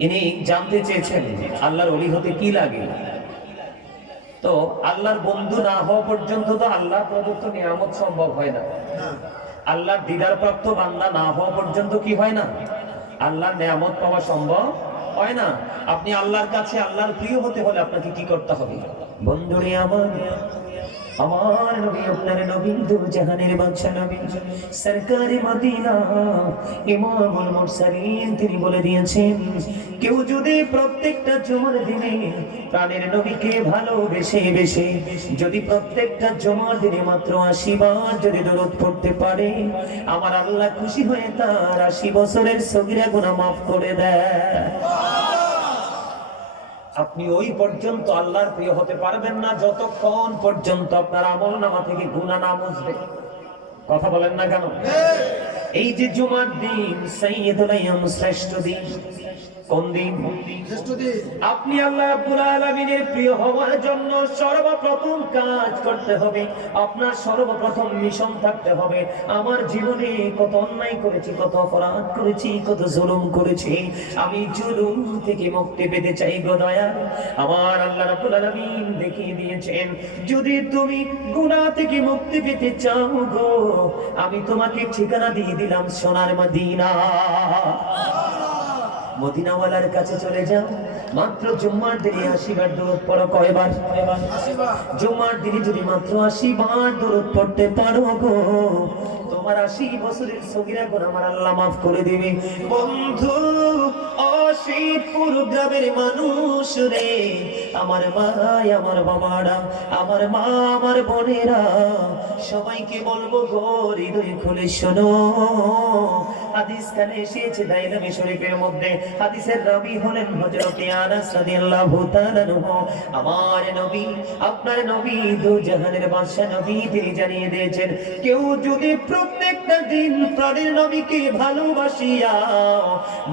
ইনি জানতে চেয়েছেন আল্লাহর ওলি হতে কি লাগে। তো আল্লাহর বন্ধু না হওয়া পর্যন্ত তো আল্লাহ প্রদত্ত নিয়ামত সম্ভব হয় না। আল্লাহর দিদার প্রাপ্ত বান্দা না হওয়া পর্যন্ত কি হয় না, আল্লাহর নিয়ামত পাওয়া সম্ভব হয় না। আপনি আল্লাহর কাছে আল্লাহর প্রিয় হতে হলে আপনাকে কি করতে হবে? বন্ধুরে আমার নবী, আপনার নবী, দু জাহানের বাদশা নবী, সরকারে মদিনা, ইমামুল মুরসালিন, তিনি বলে দিয়েছেন, কেউ যদি প্রত্যেকটা জুমার দিনে প্রাণের নবীকে ভালোবেসে বেশে যদি প্রত্যেকটা জুমার দিনে মাত্র 80 বার যদি দরুদ পড়তে পারে, আমার আল্লাহ খুশি হয়ে তার 80 বছরের সগীরা গুনাহ মাফ করে দেয়। আপনি ওই পর্যন্ত আল্লাহর প্রিয় হতে পারবেন না যতক্ষণ পর্যন্ত আপনার আমলনামা থেকে গুনাহ না মুছবে। কথা বলেন না কেন? এই যে জুমার দিন সাইয়্যিদুল আইয়াম, শ্রেষ্ঠ দিন, কোন দিন? আপনি আল্লাহ রাব্বুল আলামিনের প্রিয় হওয়ার জন্য সর্বপ্রথম কাজ করতে হবে, আপনার সর্বপ্রথম মিশন থাকতে হবে, আমার জীবনে কত অন্যায় করেছি, কত অপরাধ করেছি, কত জুলুম করেছি, আমি জুলুম থেকে মুক্তি পেতে চাই গো দয়াল। আমার আল্লাহ রাব্বুল আলামিন দেখিয়ে দিয়েছেন, যদি তুমি গুনাহ থেকে মুক্তি পেতে চাও গো, আমি তোমাকে ঠিকানা দিয়ে দিলাম সোনার মদিনা। মদিনাওয়ালার কাছে চলে যাও, মাত্র জুম্মার দিনে 80 বার দরুদ পড়ো। কয়বার? জুম্মার দিনে যদি মাত্র 80 বার দরুদ পড়তে পারো গো, তোমার 80 বছরের সগীরা গুনাহ আমার আল্লাহ মাফ করে দিবে। বন্ধু, অশীপুর গ্রামের মানুষ রে, আমার ভাই, আমার বাবারা, আমার মা, আমার বোনেরা, সবাইকে বলবো গো, হৃদয় খুলে শোনো। হাদিস কানে এসেছে দাইলামি শরীফের মধ্যে, হাদিসের রাবী হলেন হযরত আনাস রাদিয়াল্লাহু তাআলা আনহু। আমার নবী, আপনার নবী, দু জাহানের বাদশা নবী, তিনি জানিয়ে দিয়েছেন, কেউ যদি প্রত্যেকটা দিন প্রাণের নবীকে ভালোবাসিয়া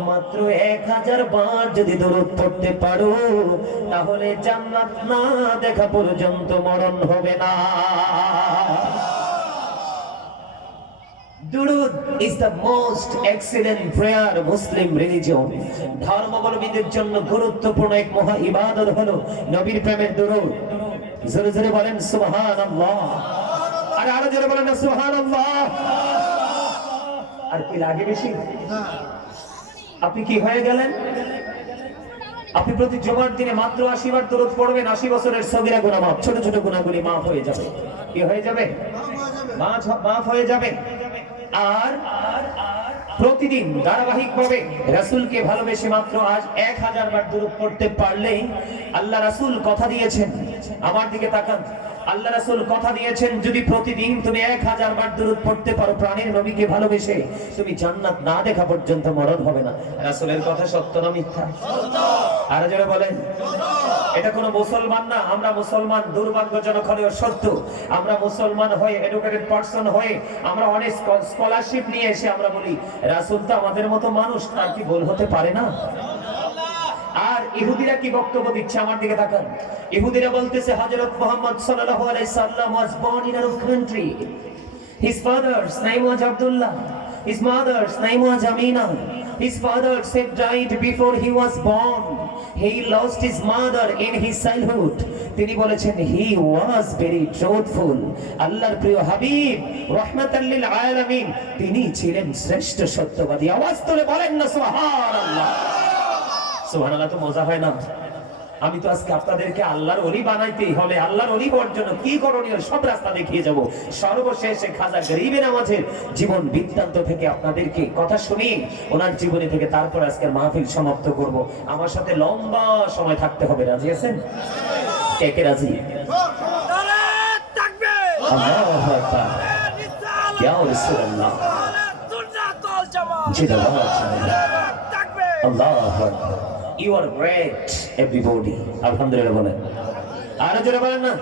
মাত্র 1000 বার যদি দরুদ পড়তে পারো, তাহলে জান্নাত না দেখা পর্যন্ত মরণ হবে না। দুরুদ is the most excellent prayer Muslim religion. ধর্মাবলম্বীদের জন্য গুরুত্বপূর্ণ এক মহা ইবাদত হলো নবীর প্রেমের দুরুদ। জোরে জোরে বলেন সুবহানাল্লাহ, আর আরো জোরে বলেন না সুবহানাল্লাহ। আর কি লাগে বেশি? আপনি কি হয়ে গেলেন? আপনি প্রতি জুমার দিনে মাত্র 80 বার দরুদ পড়বেন, 80 বছরের সগীরা গুনাহ মাফ, ছোট ছোট গুনাহগুলি মাফ হয়ে যাবে। কি হয়ে যাবে? মাফ হয়ে যাবে। আর প্রতিদিন ধারাবাহিকভাবে রাসূলকে ভালোবেসে মাত্র আজ 1000 বার দরুদ পড়তে পারলে, আল্লাহ রাসূল কথা দিয়েছেন, আমার দিকে তাকান, আল্লাহ রাসূল কথা দিয়েছেন, যদি প্রতিদিন তুমি 1000 বার দরুদ পড়তে পারো প্রাণের নবীকে ভালোবেসে, তুমি জান্নাত না দেখা পর্যন্ত মরণ হবে না। রাসূলের কথা সত্য না মিথ্যা? আর যারা বলেন এটা কোনো মুসলমান না, আমরা মুসলমান দুর্ভাগ্যজনক হলেও সত্য, আমরা মুসলমান হয়ে, এডুকেটেড পারসন হয়ে, আমরা অনেক স্কলারশিপ নিয়ে এসে আমরা বলি রাসূল তো আমাদের মতো মানুষ, তার কি ভুল হতে পারে না? আর ইহুদিরা কি বক্তব্য দিচ্ছে, আমার দিকে তাকান। ইহুদিরা বলতেছে হযরত মুহাম্মদ সাল্লাল্লাহু আলাইহি সাল্লাম was born in our country. His father's name was Abdullah. His mother's name was Amina. His father said died before he was born. He lost his mother in his childhood. তিনি বলেছেন he was very truthful. আল্লাহর প্রিয় হাবিব রাহমাতাল লিল আলামিন, তিনি ছিলেন শ্রেষ্ঠ সত্যবাদী। আওয়াজ তুলে বলেন না সুবহানাল্লাহ। সুবহানাল্লাহ তো মজা হয় না? আমি তো আজকে আপনাদেরকে আল্লাহর ওলি বানাইতেই হলে আল্লাহর ওলি হওয়ার জন্য কি করণীয় সব রাস্তা দেখিয়ে যাব। সর্বশেষে খাজা গরিবে নামাজের জীবন বৃত্তান্ত থেকে আপনাদেরকে কথা শুনিয়ে ওনার জীবনী থেকে তারপর আজকের মাহফিল সমাপ্ত করব। আমার সাথে লম্বা সময় থাকতে হবে, রাজি আছেন? কে কে রাজি? আল্লাহু আকবার, ইয়া রাসূলুল্লাহ, জিন্দাবাদ, আল্লাহু আকবার। You are great, everybody. আলহামদুলিল্লাহ বলেন, আর জোরে বলেন না।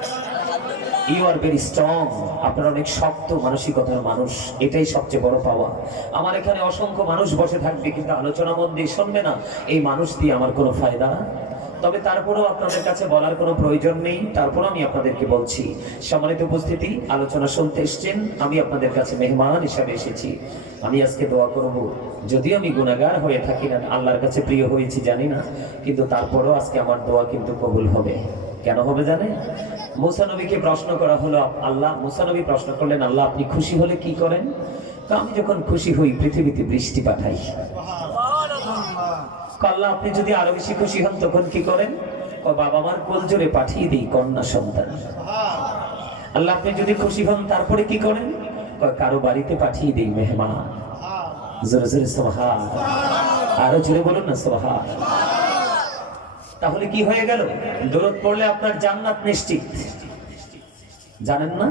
You are very strong. আপনারা অনেক শক্ত মানসিকতার মানুষ, এটাই সবচেয়ে বড় পাওয়া। আমার এখানে অসংখ্য মানুষ বসে থাকবে, কিন্তু আলোচনা মন দিয়ে শুনবে না, এই মানুষ দিয়ে আমার কোনো ফায়দা তবে তারপরেও আপনাদের কাছে বলার কোনো প্রয়োজন নেই, তারপর আমি আপনাদেরকে বলছি। সম্মানিত উপস্থিতি, আলোচনা শুনতে এসেছেন, আমি আপনাদের কাছে মেহমান হিসাবে এসেছি। আমি আজকে দোয়া করব, যদিও আমি গুনাহগার হয়ে থাকি না, আল্লাহর কাছে প্রিয় হয়েছি জানি না, কিন্তু তারপরেও আজকে আমার দোয়া কিন্তু কবুল হবে। কেন হবে জানেন? মুসা নবীকে প্রশ্ন করা হলো, আল্লাহ, মুসা নবী প্রশ্ন করলেন, আল্লাহ আপনি খুশি হলে কি করেন? তো আমি যখন খুশি হই পৃথিবীতে বৃষ্টি পাঠাই। আল্লাহ আপনি যদি আরো বেশি খুশি হন তখন কি করেন? বাবা মার কোল জোরে পাঠিয়ে দিই কন্যা সন্তান। আল্লাহ আপনি যদি খুশি হন তারপরে কি করেন? কারো বাড়িতে পাঠিয়ে দিই মেহমান। জোরে জোরে সুবহান, আরো জোরে বলুন না সুবহান। তাহলে কি হয়ে গেল? দরুদ পড়লে আপনার জান্নাত নিশ্চিত, জানেন না?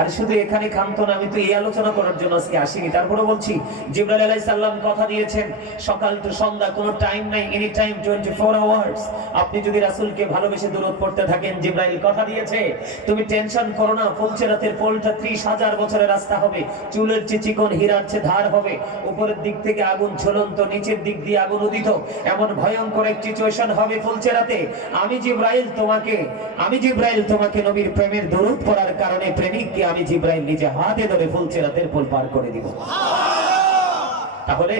আর শুধু এখানে ক্ষান্ত না, আমি তো এই আলোচনা করার জন্য আজকে আসিনি। তারপরে বলছি, জিবরাইল আলাইহিস সালাম কথা দিয়েছেন সকাল টু সন্ধ্যা, কোনো টাইম নাই, এনি টাইম 24 আওয়ার্স। আপনি যদি রাসূলকে ভালোবেসে দরুদ পড়তে থাকেন, জিবরাইল কথা দিয়েছে, তুমি টেনশন করো না, ফুলচেরাতের পোলটা 30,000 বছরের রাস্তা হবে, চুলের চেয়ে চিকন, হীরার চেয়ে ধার হবে, উপরের দিক থেকে আগুন ঝুলন্ত, নিচের দিক দিয়ে আগুন উদিত, এমন ভয়ঙ্কর এক সিচুয়েশন হবে ফুলচেরাতে। আমি জিবরাইল তোমাকে নবীর প্রেমের দরুদ পড়ার কারণে প্রেমিককে আমি জিবরাইল নিজে হাতে ধরে ফুলচেরাতের পোল পার করে দিব। তাহলে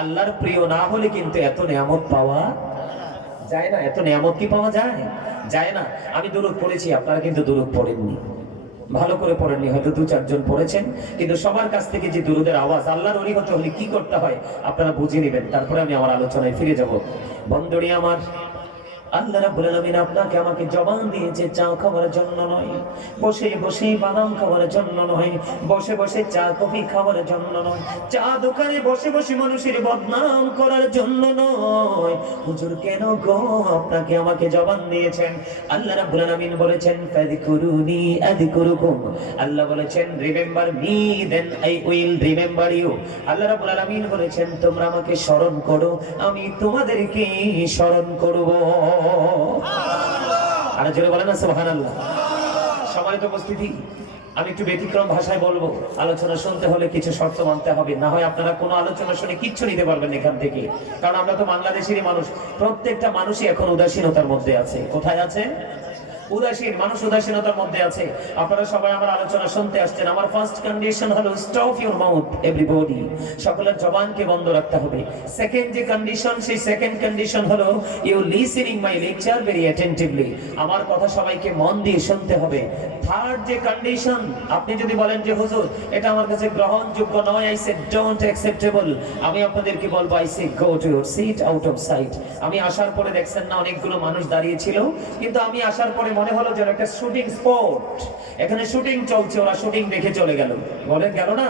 আল্লাহর প্রিয় না হলে কিন্তু এত নিয়ামত পাওয়া যায় না। এত নিয়ামত কি পাওয়া যায়? যায় না। আমি দরুদ পড়েছি, আপনারা কিন্তু দরুদ পড়েননি, ভালো করে পড়েননি, হয়তো 2-4 জন পড়েছেন, কিন্তু সবার কাছ থেকে যে দরুদের আওয়াজ, আল্লাহর ওলি হতে হলে কি করতে হয় আপনারা বুঝে নেবেন, তারপরে আমি আমার আলোচনায় ফিরে যাব। বন্ধুরি আমার, আল্লাহ রাব্বুল আলামিন আপনাকে আমাকে জবান দিয়েছে চা খাওয়ার জন্য নয়, বসে বসে বাদাম খাওয়ার জন্য নয়, বসে বসে চা কফি খাওয়ার জন্য নয়, চা দোকানে বসে বসে মানুষের বদনাম করার জন্য নয়। হুজুর কেন গো আপনাকে আমাকে জবান দিয়েছেন? আল্লাহ রাব্বুল আলামিন বলেছেন ফাযকুরুনি আযকুরুকুম। আল্লাহ বলেছেন remember me then I will remember you. Allah রাব্বুল আলামিন বলেছেন তোমরা আমাকে স্মরণ করো, আমি তোমাদেরকে স্মরণ করব। আর জোরে বলেন না সুবহানাল্লাহ। সম্মানিত উপস্থিতি, আমি একটু ব্যতিক্রম ভাষায় বলবো। আলোচনা শুনতে হলে কিছু শর্ত মানতে হবে, না হয় আপনারা কোনো আলোচনা শুনে কিচ্ছু নিতে পারবেন এখান থেকে। কারণ আমরা তো বাংলাদেশেরই মানুষ, প্রত্যেকটা মানুষই এখন উদাসীনতার মধ্যে আছে। কোথায় আছে? উদাসীন মানুষ উদাসীনতার মধ্যে আছে। আপনারা সবাই আমার আলোচনা শুনতে আসছেন। আমার ফার্স্ট কন্ডিশন হলো স্টপ ইউর মাউথ এভরিবডি, সকলের জবানকে বন্ধ রাখতে হবে। সেকেন্ড যে কন্ডিশন, সেই সেকেন্ড কন্ডিশন হলো you listening my lecture very attentively, আমার কথা সবাইকে মন দিয়ে শুনতে হবে। থার্ড যে কন্ডিশন, আপনি যদি বলেন যে হুজুর এটা আমার কাছে গ্রহণযোগ্য নয়, আই সে ডোন্ট অ্যাকসেপ্টেবল, আমি আপনাদেরকে বলবো I say go to your seat out of sight. আমি আসার পরে দেখছেন না অনেকগুলো মানুষ দাঁড়িয়ে ছিল, কিন্তু আমি আসার পরে মনে হলো যেন একটা শুটিং স্পট, এখানে শুটিং চলছে, ওরা শুটিং দেখে চলে গেল। বলেন গেল না?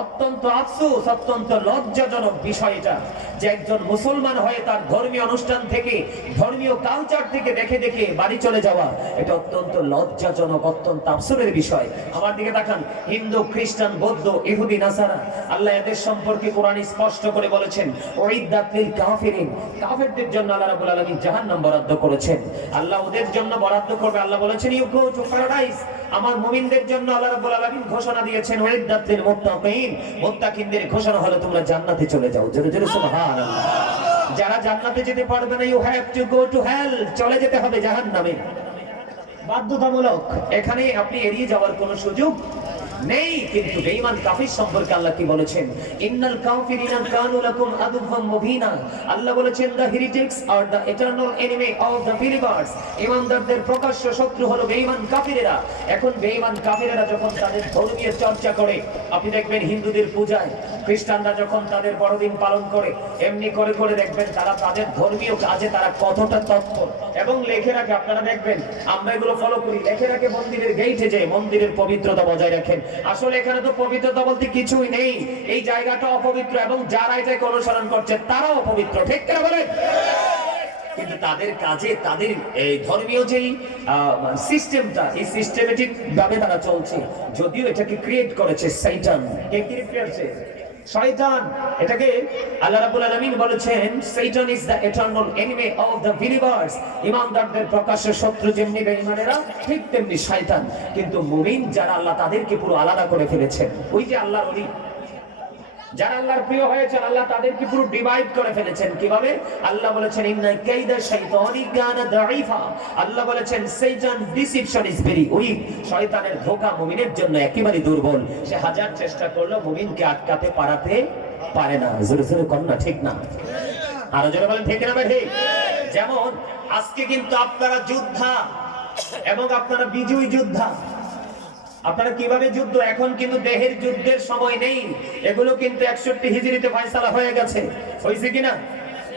অত্যন্ত আফসোস, অত্যন্ত লজ্জাজনক বিষয়টা যে একজন মুসলমান হয়ে তার ধর্মীয় অনুষ্ঠান থেকে, ধর্মীয় কালচার থেকে দেখে দেখে বাড়ি চলে যাওয়া, এটা অত্যন্ত লজ্জাজনক, অত্যন্ত আফসোসের বিষয়। আমার দিকে তাকান, হিন্দু, খ্রিস্টান, বৌদ্ধ, ইহুদি, নাসারা, আল্লাহ এদের সম্পর্কে কোরআনে স্পষ্ট করে বলেছেন উইদ্দাত লিল কাফিরিন, কাফেরদের জন্য আল্লাহ রাব্বুল আলামিন জাহান্নাম বরাদ্দ করেছেন। আল্লাহ ওদের জন্য বরাদ্দ করবে, আল্লাহ বলেছেন ইউ গো টু প্যারাডাইস। আমার মুমিনদের জন্য আল্লাহ রাব্বুল আলামিন ঘোষণা দিয়েছেন উইদ্দাত লিল মুত্তাকিন, মুত্তাকিনদের ঘোষণা হলো তোমরা জান্নাতে চলে যাও। জোরে জোরে সুবহানাল্লাহ। যারা জান্নাতে যেতে পারবে না, you have to go to hell, চলে যেতে হবে জাহান্নামে, বাধ্যতামূলক। এখানে আপনি এড়িয়ে যাওয়ার কোনো সুযোগ নেই। কিন্তু বেঈমান কাফির সম্পর্কে আল্লাহ কি বলেছেন? ইন্নাল কাফিরিনা কানু লাকুম আদুওয়াম মুবিনা। আল্লাহ বলেছেন the heretics are the eternal enemy of the believers, ঈমানদারদের প্রকাশ্য শত্রু হলো বেঈমান কাফিরেরা। এখন বেঈমান কাফিরেরা যখন তাদের ধর্মীয় চর্চা করে, আপনি দেখবেন হিন্দুদের পূজায়, খ্রিস্টানরা যখন তাদের বড়দিন পালন করে, এমনি করে করে দেখবেন তারা তাদের ধর্মীয় কাজে তারা কতটা তৎপর এবং লেখে রাখে। আপনারা দেখবেন আমরা এগুলো ফলো করি, লেখে রাখে মন্দিরের গেইটে যে মন্দিরের পবিত্রতা বজায় রাখেন। আসলে এখানে তো পবিত্রতা বলতে কিছুই নেই, এই জায়গাটা অপবিত্র এবং যারা এটাকে অনুসরণ করছে তারাও অপবিত্র, ঠিক কিনা বলেন? কিন্তু তাদের কাজে, তাদের এই ধর্মীয় যেই সিস্টেমটা, এই সিস্টেমেটিক ভাবে তারা চলছে, যদিও এটাকে ক্রিয়েট করেছে শয়তান। কে ক্রিয়েট করেছে? শয়তান। এটাকে আল্লাহ রাব্বুল আলামিন বলেছেন শয়তান is the eternal enemy of the believers, ঈমানদারদের প্রকাশ্য শত্রু যেমনি বেঈমানেরা, ঠিক তেমনি শয়তান। কিন্তু মুমিন যারা, আল্লাহ তাদেরকে পুরো আলাদা করে ফেলেছেন। ওই যে আল্লাহর ওলি, যারা আল্লাহর প্রিয় হয়েছেন আল্লাহ তাদেরকে পুরো ডিভাইড করে ফেলেছেন। কিভাবে? আল্লাহ বলেছেন ইন্না কাইদা শাইতানি কানা দাঈফা। আল্লাহ বলেছেন শয়তান ডিসিপশন ইজ ভেরি উইক। শয়তানের ধোঁকা মুমিনের জন্য একেবারে দুর্বল। সে হাজার চেষ্টা করলেও মুমিনকে আটকাতে পারে না। জোরে জোরে কর না, ঠিক না? আরো জোরে বলেন ঠিক না ভাই? যেমন আজকে কিন্তু আপনারা যোদ্ধা এবং আপনারা বিজয়ী যোদ্ধা। আপনারা কিভাবে যুদ্ধ? এখন কিন্তু দেহের যুদ্ধের সময় নেই, এগুলো কিন্তু 61 হিজরিতে ফয়সালা হয়ে গেছে। হয়েছে কিনা?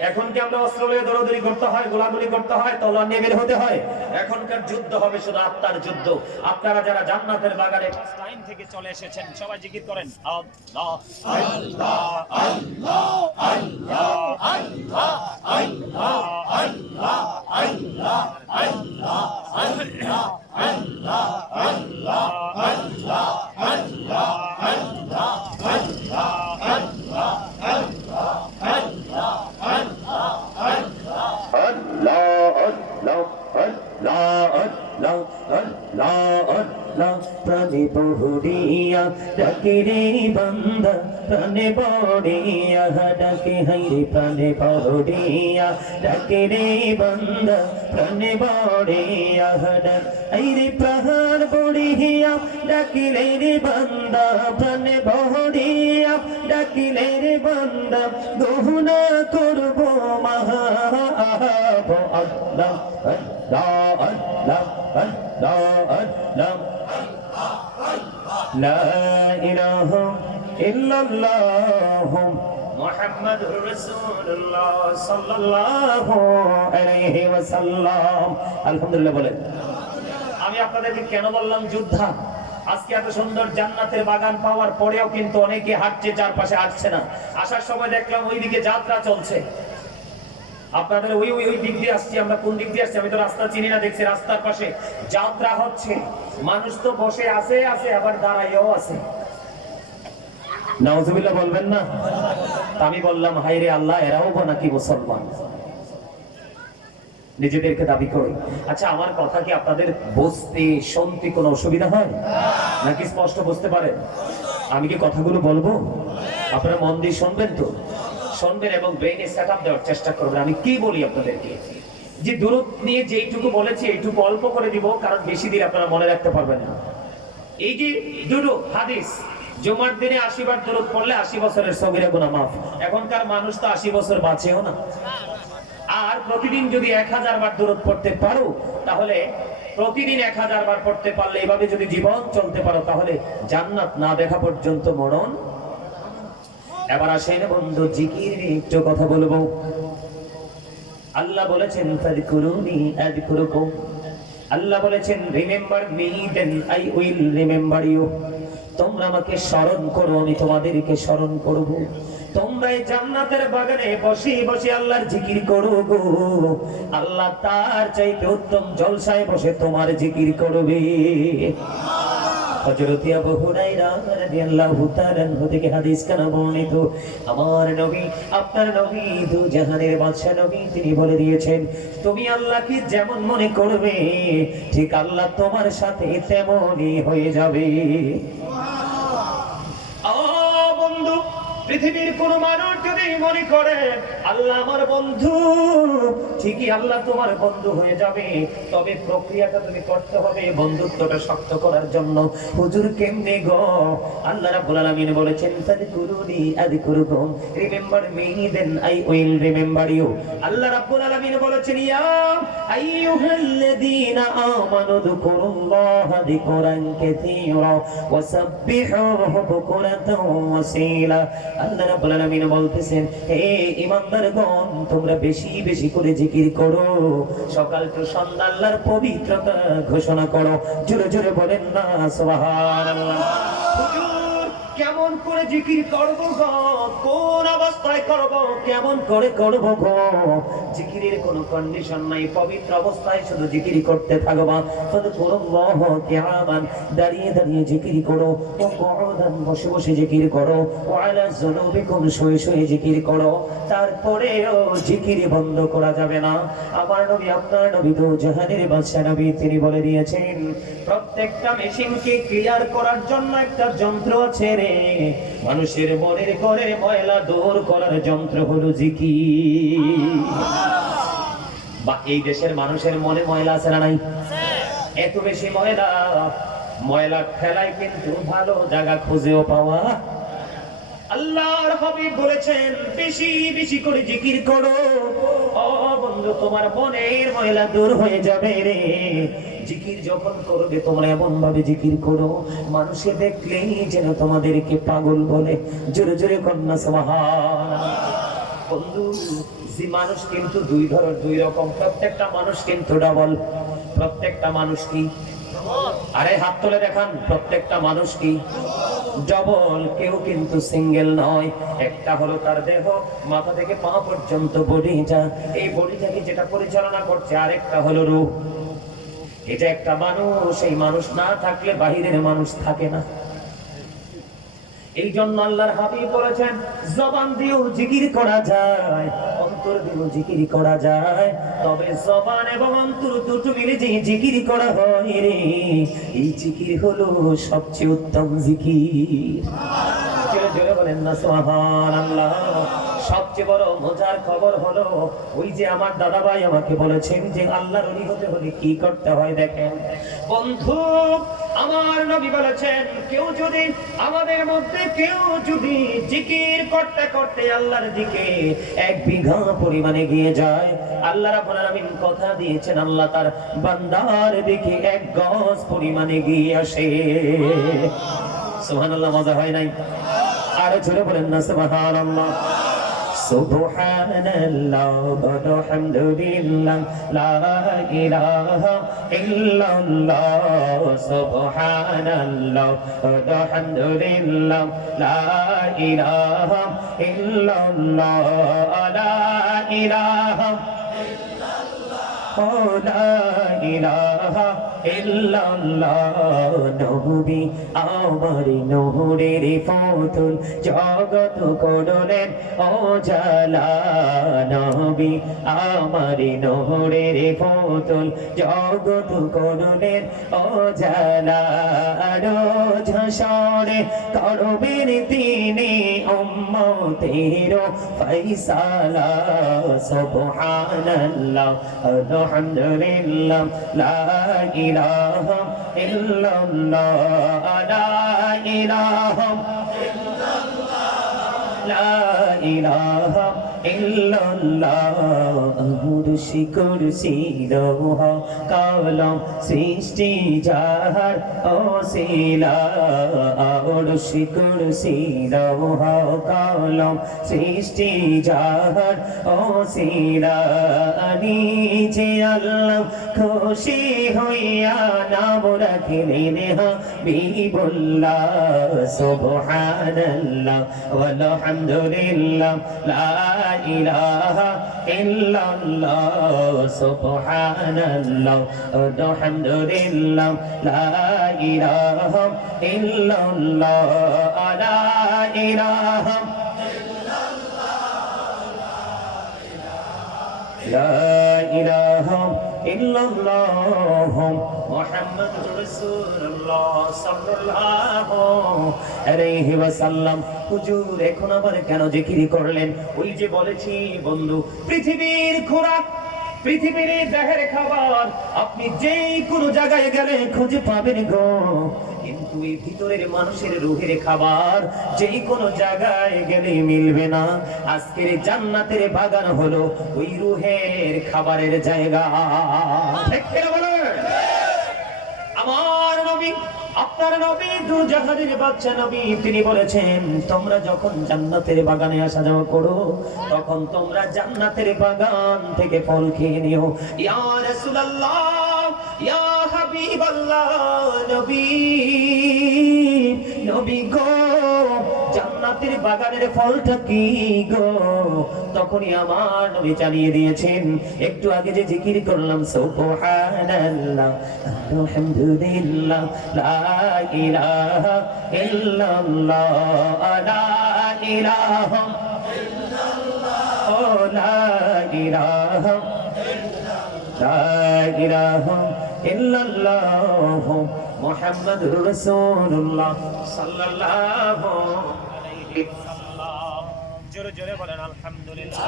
এখন কি আমরা অস্ত্র নিয়ে দৌড়াদৌড়ি করতে হয়, গোলাগুলি করতে হয়, তলোয়ার নিয়ে বের হতে হয়? এখনকার যুদ্ধ হবে শুধু আত্মার যুদ্ধ। আপনারা যারা জান্নাতের বাগানে ফার্স্ট টাইম থেকে চলে এসেছেন সবাই জিকির করেন আল্লাহ আল্লাহ আল্লাহ আল্লাহ আল্লাহ আল্লাহ আল্লাহ আল্লাহ আল্লাহ আল্লাহ আল্লাহ আল্লাহ আল্লাহ আল্লাহ আল্লাহ প্রাণে বড়িয়া ডাকে রে বান্দা, প্রাণে বড়িয়া ডাকে হাইরে, প্রাণে বড়িয়া ডাকে রে বান্দা, প্রাণে বড়িয়া হাইরে, প্রাণ বড়িয়া ডাকিলে রে বান্দা, প্রাণে বড়িয়া ডাকিলে রে বান্দা, গহনা করব মহা আল্লাহ আল্লাহ আল্লাহ আল্লাহ আল্লাহ লা ইলাহা ইল্লাল্লাহ মুহাম্মাদুর রাসূলুল্লাহ সাল্লাল্লাহু আলাইহি ওয়াসাল্লাম। আলহামদুলিল্লাহ বলেন। আমি আপনাদেরকে কেন বললাম যোদ্ধা? আজকে এত সুন্দর জান্নাতের বাগান পাওয়ার পরেও কিন্তু অনেকে হাঁটছে, চারপাশে আসছে না। আসার সময় দেখলাম ওইদিকে যাত্রা চলছে। আপনাদের ওই দিক দিয়ে আসছি, আমরা কোন দিক দিয়ে আসছি আমি তো রাস্তা চিনি না। দেখছি রাস্তার পাশে যাত্রা হচ্ছে, মানুষ তো বসে আছে আবার দাঁড়াইও আছে। নাউজুবিল্লাহ বলবেন না? আমি বললাম হায়রে আল্লাহ, এরাও নাকি মুসলমান নিজেদেরকে দাবি করে। আচ্ছা, আমার কথা কি আপনাদের বুঝতে শুনতে কোনো অসুবিধা হয় নাকি স্পষ্ট বুঝতে পারেন? আমি কি কথাগুলো বলবো, আপনারা মন দিয়ে শুনবেন তো? শুনবেন এবং ব্রেইনে সেটআপ দেওয়ার চেষ্টা করবেন। আমি কি বলি আপনাদেরকে, যে দূরত নিয়ে যেইটুকু বলেছি এইটুকু অল্প করে দিব, কারণ বেশি দিন আপনারা মনে রাখতে পারবেন না। এই যে দুটো হাদিস, জুমার দিনে 80 বার দরুদ পড়লে 80 বছরের সগীরা গুনাহ মাফ। এখনকার মানুষ তো 80 বছর বাঁচেও না। আর প্রতিদিন যদি 1000 বার দরুদ পড়তে পারো, তাহলে প্রতিদিন 1000 বার পড়তে পারলে, এভাবে যদি জীবন চলতে পারো, তাহলে জান্নাত না দেখা পর্যন্ত মরণ। এবার আসেন বন্ধু, জিকির নিয়ে একটু কথা বলবো। আল্লাহ বলেছেন ফাযকুরুনি আযকুরুকুম। আল্লাহ বলেছেন remember me then I will remember you. তোমরা আমাকে স্মরণ করো, আমি তোমাদেরকে স্মরণ করব। তোমরা এই জান্নাতের বাগানে বসে বসে আল্লাহর জিকির করো গো, আল্লাহ তার চাইতে উত্তম জলসায় বসে তোমার জিকির করবে। হযরত আবু হুরায়রা রাদিয়াল্লাহু তাআলা থেকে হাদিস কানা বর্ণিত, আমার নবী আপনার নবী দু জাহানের বাদশা নবী, তিনি বলে দিয়েছেন তুমি আল্লাহকে যেমন মনে করবে ঠিক আল্লাহ তোমার সাথে তেমনই হয়ে যাবে। বন্ধু, পৃথিবীর কোন মানুষ যদি মনে করে আল্লাহ আমার বন্ধু, ঠিকই আল্লাহ তোমার বন্ধু হয়ে যাবে। তবে প্রক্রিয়াটা তুমি করতে হবে বন্ধুত্বটা শক্ত করার জন্য। হুজুর কেমনে গো? আল্লাহ রাব্বুল আলামিন বলেছেন ফাযকুরুনি আযকুরুকুম, remember me then I will remember you. Allah রাব্বুল আলামিন বলেছেন ইয়া আইয়ুহাল্লাযীনা আমানু যকুরুল্লাহা যিকরান কাসীরা ওয়াসাব্বিহুহু বুকরাতাও ওয়াসীলা। আল্লাহ রাব্বুল আলামিন বলতেছেন হে ঈমানদারগণ, তোমরা বেশি বেশি করে জিকির করো, সকাল টু সন্ধ্যা আল্লাহর পবিত্রতা ঘোষণা করো। জোরে জোরে বলেন না সুবহানাল্লাহ। হুজুর কেমন করে জিকির করব গো? কোন অবস্থা অবস্থায় করব, কেমন করে করব গো? জিকিরের কোনো কন্ডিশন নাই, পবিত্র অবস্থায় শুধু জিকির করতে থাকবা। ফাযকুরুল্লাহ কিয়ামান, দাঁড়িয়ে দাঁড়িয়ে জিকির করো, ও কুউদান, বসে বসে জিকির করো, ও আলা যুনুবিকুম, শুয়ে শুয়ে জিকির করো। তারপরেও জিকির বন্ধ করা যাবে না। আমার নবী, আপনার নবী তো জাহানের বাদশা নবী, তিনি বলে দিয়েছেন প্রত্যেকটা মেশিনকে ক্লিয়ার করার জন্য একটা যন্ত্র আছে রে। মানুষের মনের ঘরে ময়লা দূর করার যন্ত্র হলো জিকির। বা এই দেশের মানুষের মনে ময়লা আছে না নাই? এত বেশি ময়লা, ময়লা ফেলায় কিন্তু ভালো জায়গা খুঁজেও পাওয়া। আল্লাহর হাবিব বলেছেন বেশি বেশি করে জিকির করো। ও বন্ধু, তোমার মনের ময়লা দূর হয়ে যাবে রে। জিকির যখন করবে তোমরা এমন ভাবে জিকির করো, মানুষে দেখলেই যেন তোমাদেরকে পাগল বলে। জোরে জোরে কন্যা সুবহানাল্লাহ। বন্ধু, যে মানুষ কিন্তু দুই রকম, প্রত্যেকটা মানুষ কিন্তু ডাবল। প্রত্যেকটা মানুষ কি? আরে হাত তুলে দেখান, প্রত্যেকটা মানুষ কি? ডবল। কেউ কিন্তু সিঙ্গেল নয়। একটা হলো তার দেহ, মাথা থেকে পা পর্যন্ত বডিটা, এই বডিটাকে যেটা পরিচালনা করছে। আরেকটা হলো রূহ, এটা একটা মানুষ। এই মানুষ না থাকলে বাহিরের মানুষ থাকে না। এই জন্য আল্লাহর হাবিব বলেছেন জবান দিয়েও জিকির করা যায়, অন্তর দিয়েও জিকির করা যায়, তবে জবান এবং অন্তর দুটো মিলে যে জিকির করা হয় রে, এই জিকির হলো সবচেয়ে উত্তম জিকির। জোরে জোরে বলেন না সুবহানাল্লাহ। সবচেয়ে বড় মজার খবর হলো, ওই যে আমার দাদা ভাই আমাকে বলেছেন যে আল্লাহর ওলি হতে হলে কি করতে হয়। দেখেন বন্ধু, আমার নবী বলেছেন কেউ যদি, আমাদের মধ্যে কেউ যদি জিকির করতে করতে আল্লাহর দিকে 1 বিঘা পরিমাণে গিয়ে যায়, আল্লাহ রাব্বুল আলামিন কথা দিয়েছেন আল্লাহ তার বান্দার দিকে 1 গজ পরিমাণে গিয়ে আসে। সুবহানাল্লাহ। মজা হয় নাই? আরো জোরে বলেন না সুবহানাল্লাহ। সুবহানাল্লাহ ওয়ালহামদুলিল্লাহ লা ইলাহা ইল্লাল্লাহ। সুবহানাল্লাহ ওয়ালহামদুলিল্লাহ লা ইলাহা ইল্লাল্লাহ। লা ইলাহা লা ইলাহা ইল্লাল্লাহ। নবী আমার নূরের ফুতুল, জগৎ করলেন ও জালা। নবী আমার নূরের ফুতুল, জগৎ করলেন ও জালা। রোজ হাসরে করবেন তিনি উম্মতের ফয়সালা। সুবহানাল্লাহ আলহামদুলিল্লাহ লা ইলাহা ইল্লাল্লাহ। লা ইলাহা লা ইলাহা ইল্লাল্লাহ। কুরসি কুরসি লৌহ কলম সৃষ্টি যাহার ওসিলা। কুরসি কুরসি লৌহ কলম সৃষ্টি যাহার ওসিলা। নিজে আল্লাহ খুশি হইয়া নাম রাখিলেন হাবিবুল্লাহ। সুবহানাল্লাহ ওয়ালহামদুলিল্লাহ লা ইলাহা ইল্লাল্লাহ। সুবহানাল্লাহ ওয়ালহামদুলিল্লাহ লা ইলাহা ইল্লাল্লাহ। লা ইলাহা লা ইলাহা ইল্লাল্লাহ মুহাম্মাদুর রাসূলুল্লাহ সাল্লাল্লাহু আলাইহি ওয়াসাল্লাম। হুজুর এখন আবার কেন জিকির করলেন? ওই যে বলেছি বন্ধু, পৃথিবীর খোরাক, পৃথিবীর দেহের খাবার আপনি যেই কোনো জায়গায় গেলে খুঁজে পাবেন গো, কিন্তু এই ভিতরের মানুষের রুহের খাবার যেই কোনো জায়গায় গেলে মিলবে না। আজকের জান্নাতের বাগান হলো ওই রুহের খাবারের জায়গা। ঠিক কিনা বলেন? আমার নবী, আপনার নবী, দু জাহানের বাদশা নবী, তিনি বলেছেন তোমরা যখন জান্নাতের বাগানে আসা যাওয়া করো, তখন তোমরা জান্নাতের বাগান থেকে ফল খেয়ে নিও। ইয়া রাসূলুল্লাহ, ইয়া হাবিবাল্লাহ, নবী নবী গো, জান্নাত জান্নাতের বাগানের ফলটা কি গো? তখনই আমার নবী জানিয়ে দিয়েছেন, একটু আগে যে জিকির করলাম, সুবহানাল্লাহ আলহামদুলিল্লাহ লা ইলাহা ইল্লাল্লাহ লা ইলাহা ইল্লাল্লাহ লা ইলাহা ইল্লাল্লাহ মুহাম্মাদুর রাসূলুল্লাহ সাল্লাল্লাহু আলাইহি ওয়াসাল্লাম। জোরে জোরে বলেন আলহামদুলিল্লাহ।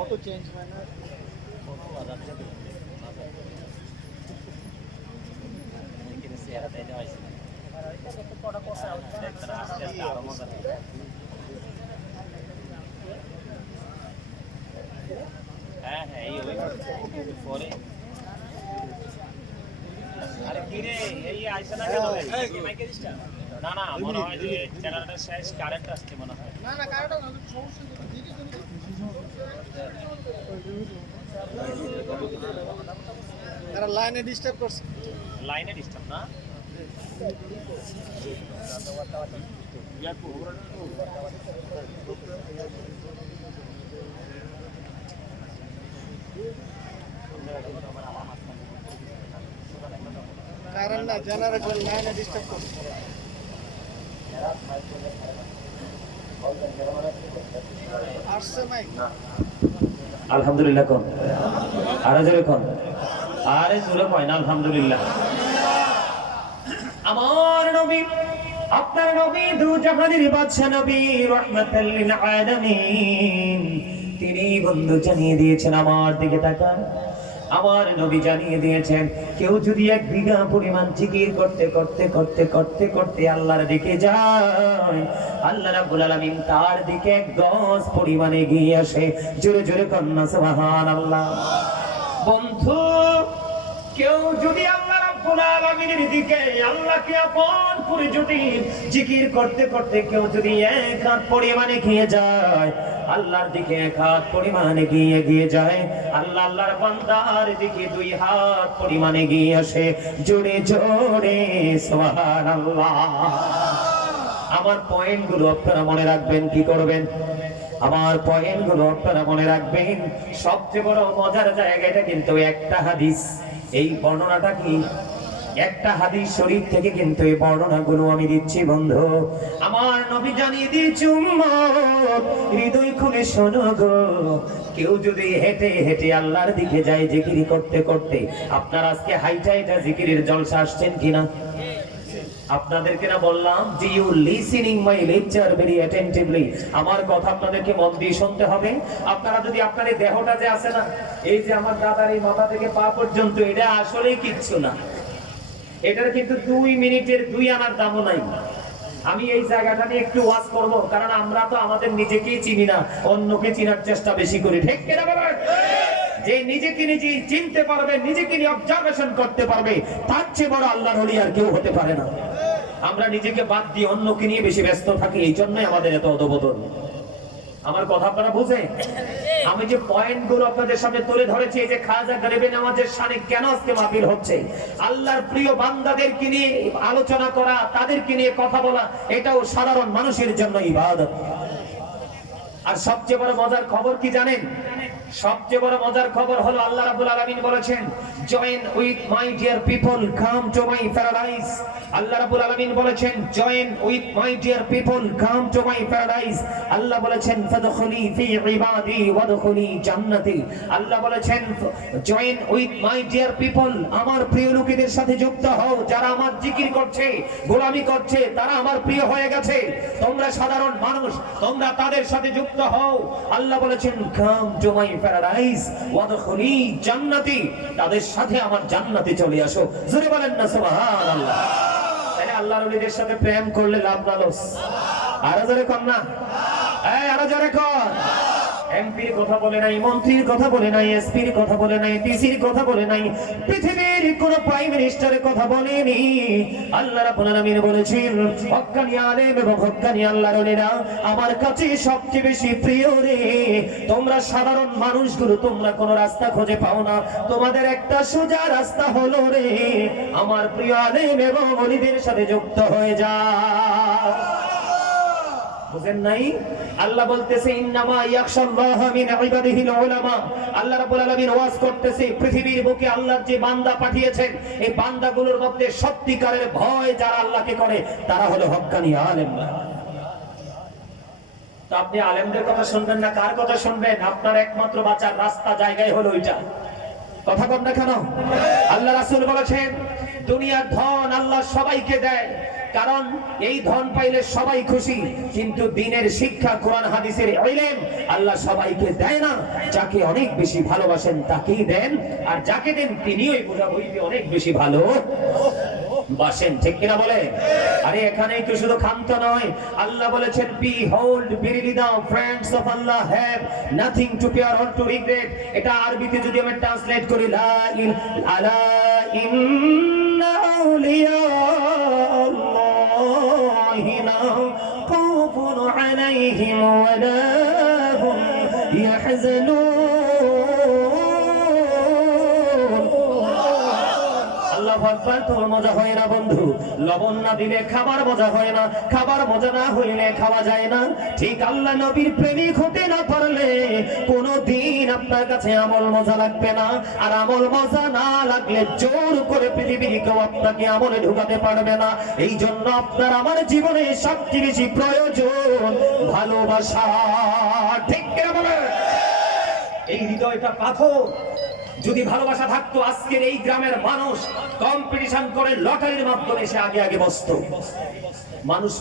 অটো চেঞ্জ হয় না। হ্যাঁ হ্যাঁ এই পরে আরে কি রে এই আইসা না কেন মাইকে দিছটা? না না মনে হয় যে চ্যানেলটা শেষ কারেন্ট আসছে মনে হয়। না না কারেন্ট সমস্যা নেই, দিদি তারা লাইনে ডিস্টার্ব করছে। লাইনে ডিস্টার্ব না? কারেন্ট না, জেনারেটর লাইনে ডিস্টার্ব করছে। আসছে মাইক আলহামদুলিল্লাহ কোন আরো জোরে কোন, আরে জোরে কয় না আলহামদুলিল্লাহ। আমার নবী, আপনার নবী দু জাহানের বাদশা নবী রাহমাতাল লিল আলামিন, তিনি বন্ধু জানিয়ে দিয়েছেন, আমার দিকে তাকান, আমার নবী জানিয়ে দিয়েছেন, কেউ যদি 1 বিঘা পরিমাণ জিকির করতে করতে করতে করতে করতে আল্লাহর দিকে যায়, আল্লাহ রাব্বুল আলামিন তার দিকে 1 গজ পরিমাণে এগিয়ে আসে। জোরে জোরে কন্না সুবহানাল্লাহ। বন্ধু, কেউ যদি আল্লাহ রাব্বুল আলামিনের দিকে, আল্লাহকে আপন করে যদি জিকির করতে করতে কেউ যদি 1 হাত পরিমাণে এগিয়ে যায়, আল্লাহর দিকে 1 হাত পরিমাণে এগিয়ে যায়, আল্লাহ আল্লাহর বান্দার দিকে 2 হাত পরিমাণে এগিয়ে আসে। জোরে জোরে সুবহানাল্লাহ। আমার পয়েন্টগুলো আপনারা মনে রাখবেন, কি করবেন? আমার পয়েন্টগুলো আপনারা মনে রাখবেন। সবচেয়ে বড় মজার জায়গাটা কিন্তু একটা হাদিস, এই বর্ণনাটা কি একটা হাদিস শরীফ থেকে কিন্তু এই বর্ণনাগুলো আমি দিচ্ছি বন্ধু। আমার নবী জানিয়ে দিয়েছে, উম্মত হৃদয় খুলে শোনো গো, কেউ যদি হেঁটে হেঁটে আল্লাহর দিকে যায় জিকির করতে করতে, আপনারা আজকে হাইটা এটা জিকিরের জলসা আসছেন কিনা? আপনাদেরকে না বললাম যে you listening my lecture very attentively, আমার কথা আপনাদেরকে মন দিয়ে শুনতে হবে। আপনারা যদি আপনার এই দেহটা যে আছে না, এই যে আমার দাদার এই মাথা থেকে পা পর্যন্ত, এটা আসলেই কিচ্ছু না, এটার কিন্তু 2 মিনিটের 2 আনার দামও নাই। আমি এই জায়গাটা নিয়ে একটু ওয়াজ করব, কারণ আমরা তো আমাদের নিজেকেই চিনি না, অন্যকে চিনার চেষ্টা বেশি করি, ঠিক কিনা বলেন? যে নিজেকে নিজে চিনতে পারবে, নিজেকে নিয়ে অবজারভেশন করতে পারবে, তার চেয়ে বড় আল্লাহর ওলি আর কেউ হতে পারে না। আমরা নিজেকে বাদ দিয়ে অন্যকে নিয়ে বেশি ব্যস্ত থাকি, এই জন্যই আমাদের এত অধঃপতন। আমার কথা আপনারা বুঝেন? আমি যে পয়েন্টগুলো আপনাদের সামনে তুলে ধরেছি, এই যে খাজা গরিবে নামাজের শানে কেন আজকে মাহফিল হচ্ছে, আল্লাহর প্রিয় বান্দাদেরকে নিয়ে আলোচনা করা, তাদেরকে নিয়ে কথা বলা, এটাও সাধারণ মানুষের জন্য ইবাদত। আর সবচেয়ে বড় মজার খবর কি জানেন? সবচেয়ে বড় মজার খবর হলো আল্লাহ রাব্বুল আলামিন বলেছেন, join with my dear people, come to my paradise. Allah রাব্বুল আলামিন বলেছেন, join with my dear people, come to my paradise. Allah বলেছেন, ফাদখুলি ফি ইবাদি ওয়াদখুলি জান্নাতি। আল্লাহ বলেছেন, join with my dear people, আমার প্রিয় লোকেদের সাথে যুক্ত হও, যারা আমার জিকির করছে, গোলামি করছে, তারা আমার প্রিয় হয়ে গেছে। তোমরা সাধারণ মানুষ, তোমরা তাদের সাথে যুক্ত হও। আল্লাহ বলেছেন, কাম টু মাই প্যারাডাইস ওয়াদখুলি জান্নাতি, তাদের সাথে আমার জান্নাতে চলে আসো। জোরে বলেন না সুবহানাল্লাহ। তাহলে আল্লাহর ওলিদের সাথে প্রেম করলে লাভ না লস? আরো জোরে কর না, এই আরো জোরে কর। এমপির কথা বলে নাই, মন্ত্রীর কথা বলে নাই, এসপির কথা বলে নাই, ডিসির কথা বলে নাই, পৃথিবীর কোন প্রাইম মিনিস্টারের কথা বলেনি। আল্লাহ রাব্বুল আলামিন বলেছেন, হক্কানি আলেম এবং হক্কানি আল্লাহর ওলিরা আমার কাছে সবচেয়ে বেশি প্রিয় রে। তোমরা সাধারণ মানুষগুলো তোমরা কোন রাস্তা খুঁজে পাও না, তোমাদের একটা সোজা রাস্তা হলো রে আমার প্রিয় আলেম এবং ওলিদের সাথে যুক্ত হয়ে যাও। বুঝেন নাই? আল্লাহ বলতেছে ইন্নামা ইয়াখশাল্লাহ মিন ইবাদিহিল উলামা। আল্লাহ রাব্বুল আলামিন ওয়াজ করতেছে পৃথিবীর বুকে আল্লাহর যে বান্দা পাঠিয়েছেন এই বান্দাগুলোর মধ্যে সত্যিকারের ভয় যারা আল্লাহকে করে তারা হলো হক্কানি আলেম। তো আপনি আলেমদের কথা শুনবেন না, কার কথা শুনবেন? আপনার একমাত্র বাঁচার রাস্তা জায়গায় হলো ওইটা। কথা বল না কেন? আল্লাহ রাসূল বলেছেন দুনিয়ার ধন আল্লাহ সবাইকে দেয়, কারণ এই ধন পাইলে সবাই খুশি, কিন্তু দ্বীনের শিক্ষা কোরআন হাদিসের ইলম আল্লাহ সবাইকে দেয় না। যাকে অনেক বেশি ভালোবাসেন তাকেই দেন, আর যাকে দেন তিনিও বুঝাবুঝি অনেক বেশি ভালো বাসেন। ঠিক কিনা বলে? আরে এখানেই তো শুধু ক্ষান্ত নয়, আল্লাহ বলেছেন behold verily the friends of Allah have nothing to fear or to regret। এটা আরবিতে যদি আমি ট্রান্সলেট করি লা ইলাহা ইন্না আউলিয়া আল্লাহি লা খাউফুন আলাইহিম ওয়া লা হুম ইয়াহজানুন। তোর মজা হয় না বন্ধু, লবণ না দিলে খাবার মজা হয় না, খাবার মজা না হইলে খাওয়া যায় না। ঠিক আল্লাহ নবীর প্রেমিক হতে না পারলে কোনদিন আপনার কাছে আমল মজা লাগবে না, আর আমল মজা না লাগলে জোর করে পৃথিবীর কেউ আপনাকে আমলে ঢুকাতে পারবে না। এই জন্য আপনার আমার জীবনে সবচেয়ে বেশি প্রয়োজন ভালোবাসা। ঠিক কিনা বলে? এই হৃদয়টা পাথর, যদি ভালোবাসা থাকতো আজকের এই গ্রামের মানুষ কম্পিটিশন করে লটারির মাধ্যমে সে আগে আগে বসতো। মানুষ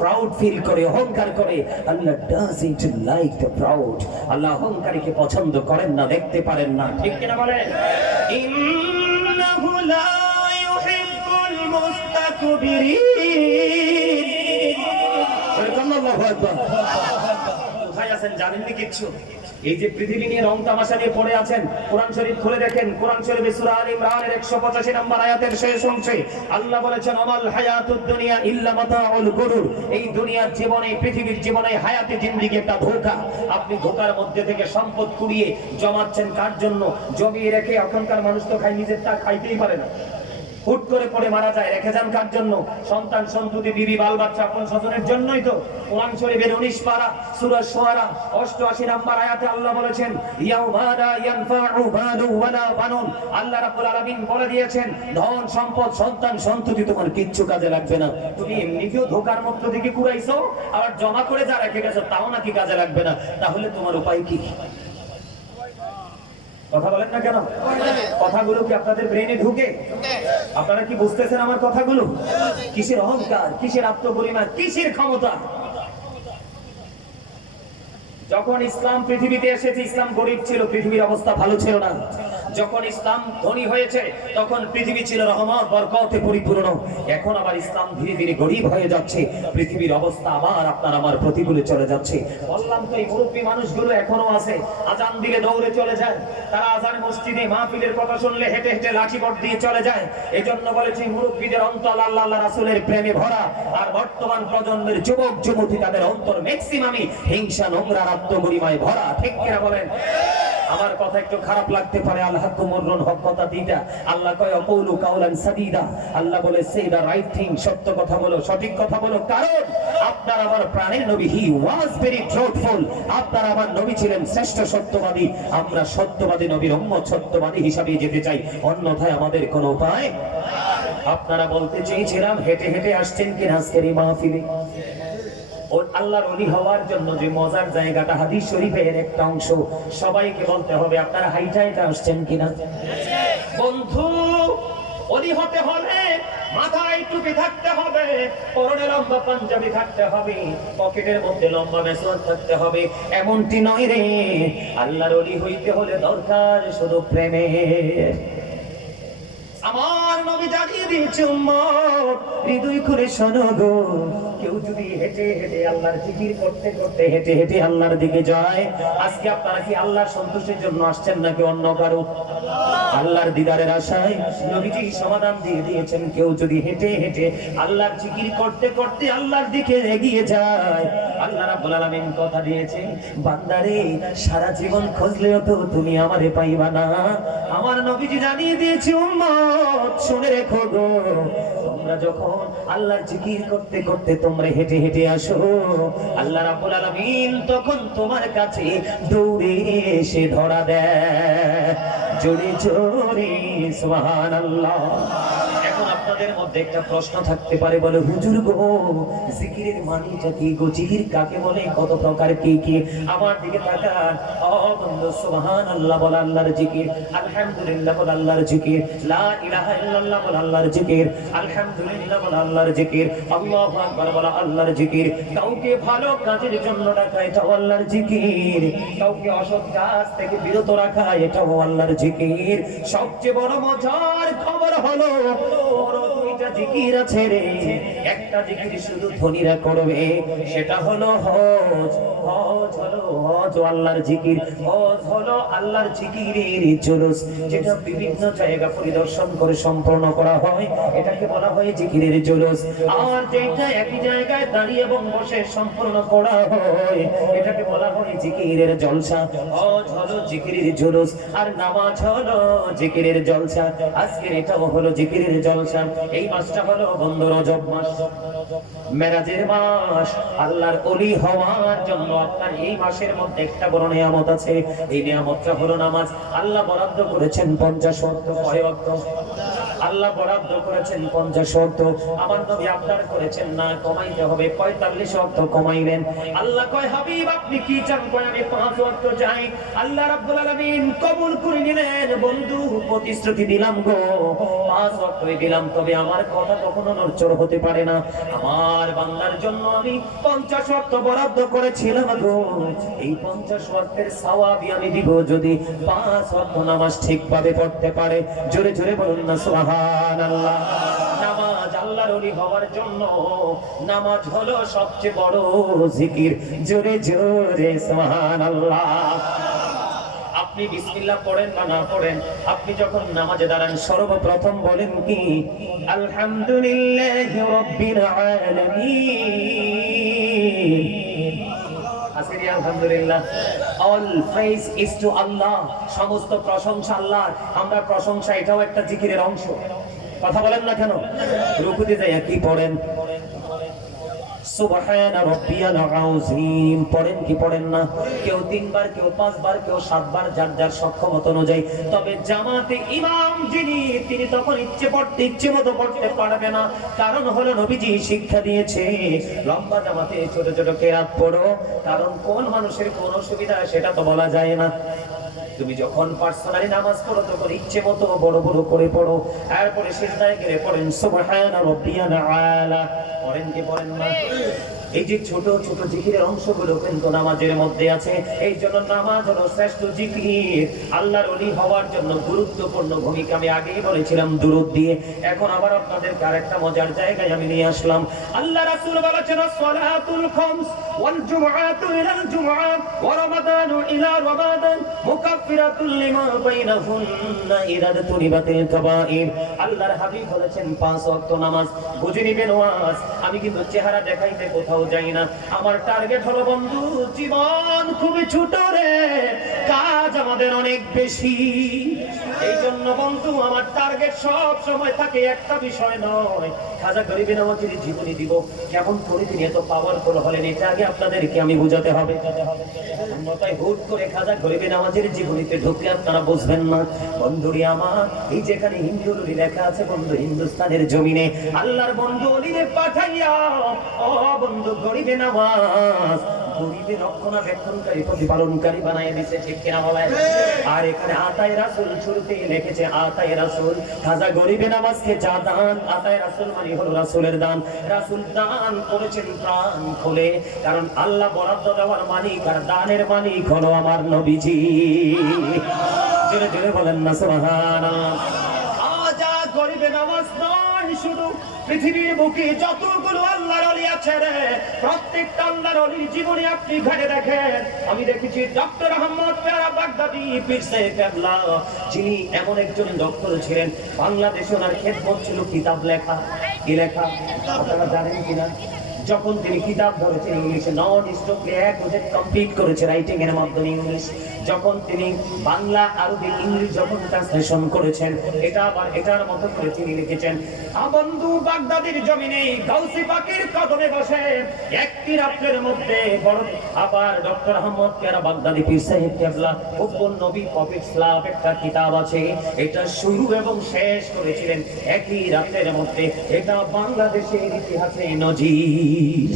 প্রাউড ফিল করে, অহংকার করে। আল্লাহ ডাজন্ট লাইক দ্য প্রাউড। আল্লাহ অহংকারীকে পছন্দ করেন না, দেখতে পারেন না। ঠিক কিনা বলেন? ইন্নাহু লা ইউহিব্বুল মুস্তাকবিরিন। আল্লাহু আকবার। কোথায় আছেন জানেন না কিচ্ছু? এই যে পৃথিবী নিয়ে রং তামাশা নিয়ে পড়ে আছেন, কোরআন শরীফ খুলে দেখেন, কোরআন শরীফে সূরা আল ইমরানের 185 নম্বর আয়াতের শেষ অংশে আল্লাহ বলেছেন আমাল হায়াতুদ দুনিয়া ইল্লা মাতাউল গুরুর। এই দুনিয়ার জীবনে, পৃথিবীর জীবনে হায়াতে জিন্দেগি একটা ধোঁকা। আপনি ধোঁকার মধ্যে থেকে সম্পদ কুড়িয়ে জমাচ্ছেন কার জন্য? জমিয়ে রেখে এখনকার মানুষ তো খাই নিজের তা খাইতেই পারে না, হুট করে পড়ে মারা যায়। রেখে যান কার জন্য? সন্তান সন্ততি, বিবি বাল বাচ্চা, আপন স্বজনের জন্যই তো। কোরআন শরীফের 19 পারা সূরা শুআরা 88 নম্বর আয়াতে আল্লাহ বলেছেন ইয়াউমা লা ইয়ানফাউ মালু ওয়ালা বানুন। আল্লাহ রাব্বুল আলামিন বলে দিয়েছেন ধন সম্পদ সন্তান সন্ততি তোমার কিচ্ছু কাজে লাগবে না। তুমি এমনিতেও ধোঁকার মধ্য থেকে কুড়াইছো, আবার জমা করে যা রেখে গেছো তাও নাকি কাজে লাগবে না। তাহলে তোমার উপায় কি? কথা বলেন না কেন? কথাগুলো কি আপনাদের ব্রেনে ঢুকে? আপনারা কি বুঝতেছেন আমার কথাগুলো? কিসের অহংকার, কিসের আত্মপরিমাণ, কিসের ক্ষমতা? যখন ইসলাম পৃথিবীতে এসেছে ইসলাম গরিব ছিল, পৃথিবীর অবস্থা ভালো ছিল না। যখন ইসলাম ধনী হয়েছে তখন পৃথিবী ছিল রহমত বরকতে পরিপূর্ণ। এখন আবার ইসলাম ধীরে ধীরে গরিব হয়ে যাচ্ছে, পৃথিবীর অবস্থা আবার আপনার আমার প্রতিকূলে চলে যাচ্ছে। বললাম তো এই মুরব্বী মানুষগুলো এখনো আছে, আজান দিলে দৌড়ে চলে যায়। তারা আজান মসজিদে মাহফিলের কথা শুনলে হেঁটে হেঁটে লাঠিপট দিয়ে চলে যায়। এই জন্য বলেছি মুরব্বীদের অন্তর আল্লাহ আল্লাহ রাসূলের প্রেমে ভরা। আর বর্তমান প্রজন্মের যুবক যুবতী তাদের অন্তর ম্যাক্সিমামই হিংসা নোংরা আত্মগরিমায় ভরা। ঠিক কিনা বলেন? আমার কথা একটু খারাপ লাগতে পারে, আল্লাহ কুমরুন হক কথা দিটা। আল্লাহ কয় অকুলু কাউলান সাদীদা। আল্লাহ বলে সে দা রাইট থিং, সত্য কথা বলো, সঠিক কথা বলো। কারণ আপনার আমার প্রাণের নবী হি ওয়াজ ভেরি ট্রুথফুল। আপনার আমার নবী ছিলেন শ্রেষ্ঠ সত্যবাদী। আমরা সত্যবাদী নবীর উম্মত, সত্যবাদী হিসাবে যেতে চাই, অন্যথায় আমাদের কোনো উপায়। আপনারা বলতে চেয়েছিলাম হেঁটে হেঁটে আসছেন কিনা আজকের এই মাহফিলে? ও আল্লাহর ওলি হওয়ার জন্য যে মজার জায়গাটা হাদিস শরীফের একটা অংশ, সবাইকে বলতে হবে আপনারা হাইটা হাইটা আসছেন কিনা? বন্ধু, ওলি হতে হলে মাথায় টুপি থাকতে হবে, পরনে লম্বা পাঞ্জাবি থাকতে হবে, পকেটের মধ্যে লম্বা মেসওয়াক থাকতে হবে। এমনটি নয় রে, আল্লাহর ওলি হইতে হলে দরকার শুধু প্রেমের। আমার আমার নবী জানিয়ে দিয়েছে উম্মত হৃদয় করে শোনো গো, কেউ যদি হেঁটে হেঁটে আল্লাহর জিকির করতে করতে হেঁটে হেঁটে আল্লাহর দিকে যায়, আজকে আপনারা কি আল্লাহর সন্তুষ্টির জন্য আসছেন নাকি অন্য কারো? আল্লাহর দিদারের আশায় নবীজি সমাধান দিয়ে দিয়েছেন, কেউ যদি হেঁটে হেঁটে আল্লাহর জিকির করতে করতে আল্লাহর দিকে এগিয়ে যায়, আল্লাহ রাব্বুল আলামিন কথা দিয়েছে, বান্দারে সারা জীবন খুঁজলেও তো তুমি আমারে পাইবা না। আমার নবীজি জানিয়ে দিয়েছে উম্মত শুনে রেখো গো, তোমরা যখন আল্লাহর জিকির করতে করতে তোমরা হেঁটে হেঁটে আসো, আল্লাহ রাব্বুল আলামিন তখন তোমার কাছে দৌড়ে এসে ধরা দেয়। জোরে জোরে সুবহানাল্লাহ। এখন আপনাদের মধ্যে একটা প্রশ্ন থাকতে পারে, বলে হুজুর গো জিকিরের মানেটা কি গো, জিকির কাকে বলে, কত প্রকার কি কি? আমার দিকে তাকান ও বন্ধু, সুবহানাল্লাহ বল আল্লাহর জিকির, আলহামদুলিল্লাহ বল আল্লাহর জিকির, লা ইলাহা ইল্লাল্লাহ বল আল্লাহর জিকির, আলহামদুলিল্লাহ বল আল্লাহর জিকির, আল্লাহু আকবার বল আল্লাহর জিকির। কাউকে ভালো কাজের জন্য ডাকা এটাও আল্লাহর জিকির, কাউকে অসৎ কাজ থেকে বিরত রাখা এটাও আল্লাহর জিকির। সবচেয়ে বড় মজার খবর হলো বড় দুইটা জিকির আছে রে, একটা জিকির শুধু ধনীরা করবে, সেটা হলো হজ। হজ হলো হজ আল্লাহর জিকির, হজ হলো আল্লাহর জিকিরের জুলুস, যেটা বিভিন্ন জায়গা পরিদর্শন করে সম্পন্ন করা হয়, এটাকে বলা হয় জিকিরের জুলুস। আর যেটা একই জায়গায় দাঁড়িয়ে এবং বসে সম্পন্ন করা হয়, এটাকে বলা হয় জিকিরের জলসা। হজ হলো জিকিরের জুলুস, আর নামাজ হলো জিকিরের জলসা। আজকের এটাও হলো জিকিরের জলসা। এই মাসটা হলো বন্ধু রজব মাস, মেরাজের মাস। আল্লাহর ওলি হওয়ার জন্য আপনার এই মাসের মধ্যে একটা বড় নিয়ামত আছে, এই নিয়ামতটা হলো নামাজ। আল্লাহ বরাদ্দ করেছেন 50 ওয়াক্ত। কয় ওয়াক্ত? আল্লাহ বরাদ্দ করেছেন 50 ওয়াক্ত। আমার নবী আবদার করেছেন না কমাইতে হবে, 45 ওয়াক্ত কমাইলেন। আল্লাহ কয় হাবিব আপনি কি চান? কয় আমি 5 ওয়াক্ত চাই। আল্লাহ রাব্বুল আলামিন কবুল করে নিলেন। বন্ধু প্রতিশ্রুতি দিলাম গো, 5 ওয়াক্তই দিলাম, তবে আমার কথা কখনো নড়চড় হতে পারে না। আমার বান্দার জন্য আমি 50 ওয়াক্ত বরাদ্দ করেছিলাম গো, এই 50 ওয়াক্তের সওয়াবই আমি দিব যদি 5 ওয়াক্ত নামাজ ঠিকভাবে পড়তে পারে। জোরে জোরে বলুন না সুবহানাল্লাহ। নামাজ আল্লাহর ওলি হওয়ার জন্য নামাজ হলো সবচেয়ে বড় জিকির। জোরে জোরে সুবহানাল্লাহ। আপনি বিসমিল্লাহ পড়েন বা না পড়েন, আপনি যখন নামাজে দাঁড়ান সর্বপ্রথম বলেন কি? আলহামদুলিল্লাহি রাব্বিল আলামিন। আসেনি আলহামদুলিল্লাহ। অল প্রেজ ইজ টু আল্লাহ। সমস্ত প্রশংসা আল্লাহর। আমরা প্রশংসা এটাও একটা জিকিরের অংশ। কথা বলেন না কেন? রুকুতে যাইয়া কি পড়েন? সুবহানা রাব্বিয়াল আযীম পড়েন কি পড়েন না? কেউ 3 বার, কেউ 5 বার, কেউ 7 বার, যার যার সক্ষমতা অনুযায়ী। তবে জামাতে ইমাম যিনি, তিনি তখন ইচ্ছে মতো পড়তে পারবে না। কারণ হলো নবীজি শিক্ষা দিয়েছে লম্বা জামাতে ছোট ছোট কেরাত পড়ো। কারণ কোন মানুষের কোন অসুবিধা সেটা তো বলা যায় না। তুমি যখন পার্সোনালি নামাজ পড়ো তখন ইচ্ছে মতো বড় বড় করে পড়ো। এরপরে সিজদায় গেলে পড়েন সুবহানা রাব্বিয়াল আলা। পড়েন কি পড়েন না? এই যে ছোট ছোট জিকিরের অংশগুলো কিন্তু নামাজের মধ্যে আছে। এই জন্য নামাজ হলো শ্রেষ্ঠ জিকির। আল্লাহর ওলি হওয়ার জন্য গুরুত্বপূর্ণ ভূমিকা আমি আগেই বলেছিলাম দুরূদ দিয়ে। এখন আবার আপনাদেরকে আরেকটা মজার জায়গায় আমি নিয়ে আসলাম। আল্লাহ রাসূল বলেছেন সালাতুল খামস ওয়াল জুমআতু ইলাল জুমআ ওয়া রমাদানু ইলা রমাদান মুকাফফিরাতুল লিমা বাইনাহুন্না ইযা তুনিবাতিল কাবাইর। আল্লাহর হাবিব বলেছেন 5 ওয়াক্ত নামাজ। বুঝে নিবেন ওয়াজ। আমি কিন্তু চেহারা দেখাইতে কোথাও যাই না। আমার টার্গেট হলো বন্ধু জীবন খুবই ছোট রে, কাজ আমাদের অনেক বেশি। এই জন্য বন্ধু আমার টার্গেট সব সময় থাকে একটা বিষয় নয়, খাজা গরিব নওয়াজের জীবনী দিব। কেমন করে তিনি এত পাওয়ারফুল হলেন এটা আগে আপনাদেরকে আমি বুঝাতে হবে। তাই হুট করে খাজা গরিব নওয়াজের জীবনীতে ঢুকলে আপনারা বুঝবেন না। বন্ধুরি আমার, এই যেখানে হিন্দুরি লেখা আছে বন্ধু, হিন্দুস্তানের জমিনে আল্লাহর বন্ধু অলিরে পাঠাইয়া ও বন্ধু গরিবে নওয়াজ গরিবের রক্ষণাবেক্ষণকারী প্রতিপালনকারী বানায় দিয়েছে, ঠিক কিনা বলেন? আর এখানে আতায়ে রাসূল শুরুতে লিখেছে আতায়ে রাসূল। খাজা গরিবে নওয়াজকে যা দান, আতায়ে রাসূল মানে হলো রাসূলের দান। রাসূল দান করেছেন প্রাণ খুলে, কারণ আল্লাহ বরাদ্দ দেওয়ার মালিক আর দানের মালিক হলো আমার নবীজি। জোরে জোরে বলেন না সুবহানাল্লাহ। গরিবে নামাজ নয়, শুধু পৃথিবীর বুকে যতগুলো আল্লাহর ওলি আছে রে, প্রত্যেকটা আল্লাহর ওলির জীবনে আপনি ঘাটে দেখেন। আমি দেখেছি ডক্টর আহমদ পেয়ারা বাগদাদি পীর সাহেব কেবলা, যিনি এমন একজন ডক্টর ছিলেন, বাংলাদেশে ওনার খেদমত ছিল কিতাব লেখা। কি লেখা আপনারা জানেন কিনা? যখন তিনি কিতাব ধরেছেন ইংলিশে, নন স্টপলি এক বছর কমপ্লিট করেছে রাইটিং এর মাধ্যমে ইংলিশ। যখন তিনি বাংলা আরবি ইংলিশ যখন ট্রান্সলেশন করেছেন, এটা আবার এটার মতো করে তিনি লিখেছেন। বন্ধু বাগদাদির জমিনে গাউসি পাকের কদমে বসে একটি রাত্রের মধ্যে বড় আবার ডক্টর আহমদ পেয়ারা বাগদাদি পীর সাহেব কেবলা হুব্বুন নবী প্রফিটস লাভ একটা কিতাব আছে, এটা শুরু এবং শেষ করেছিলেন একই রাতের মধ্যে। এটা বাংলাদেশের ইতিহাসে নজির।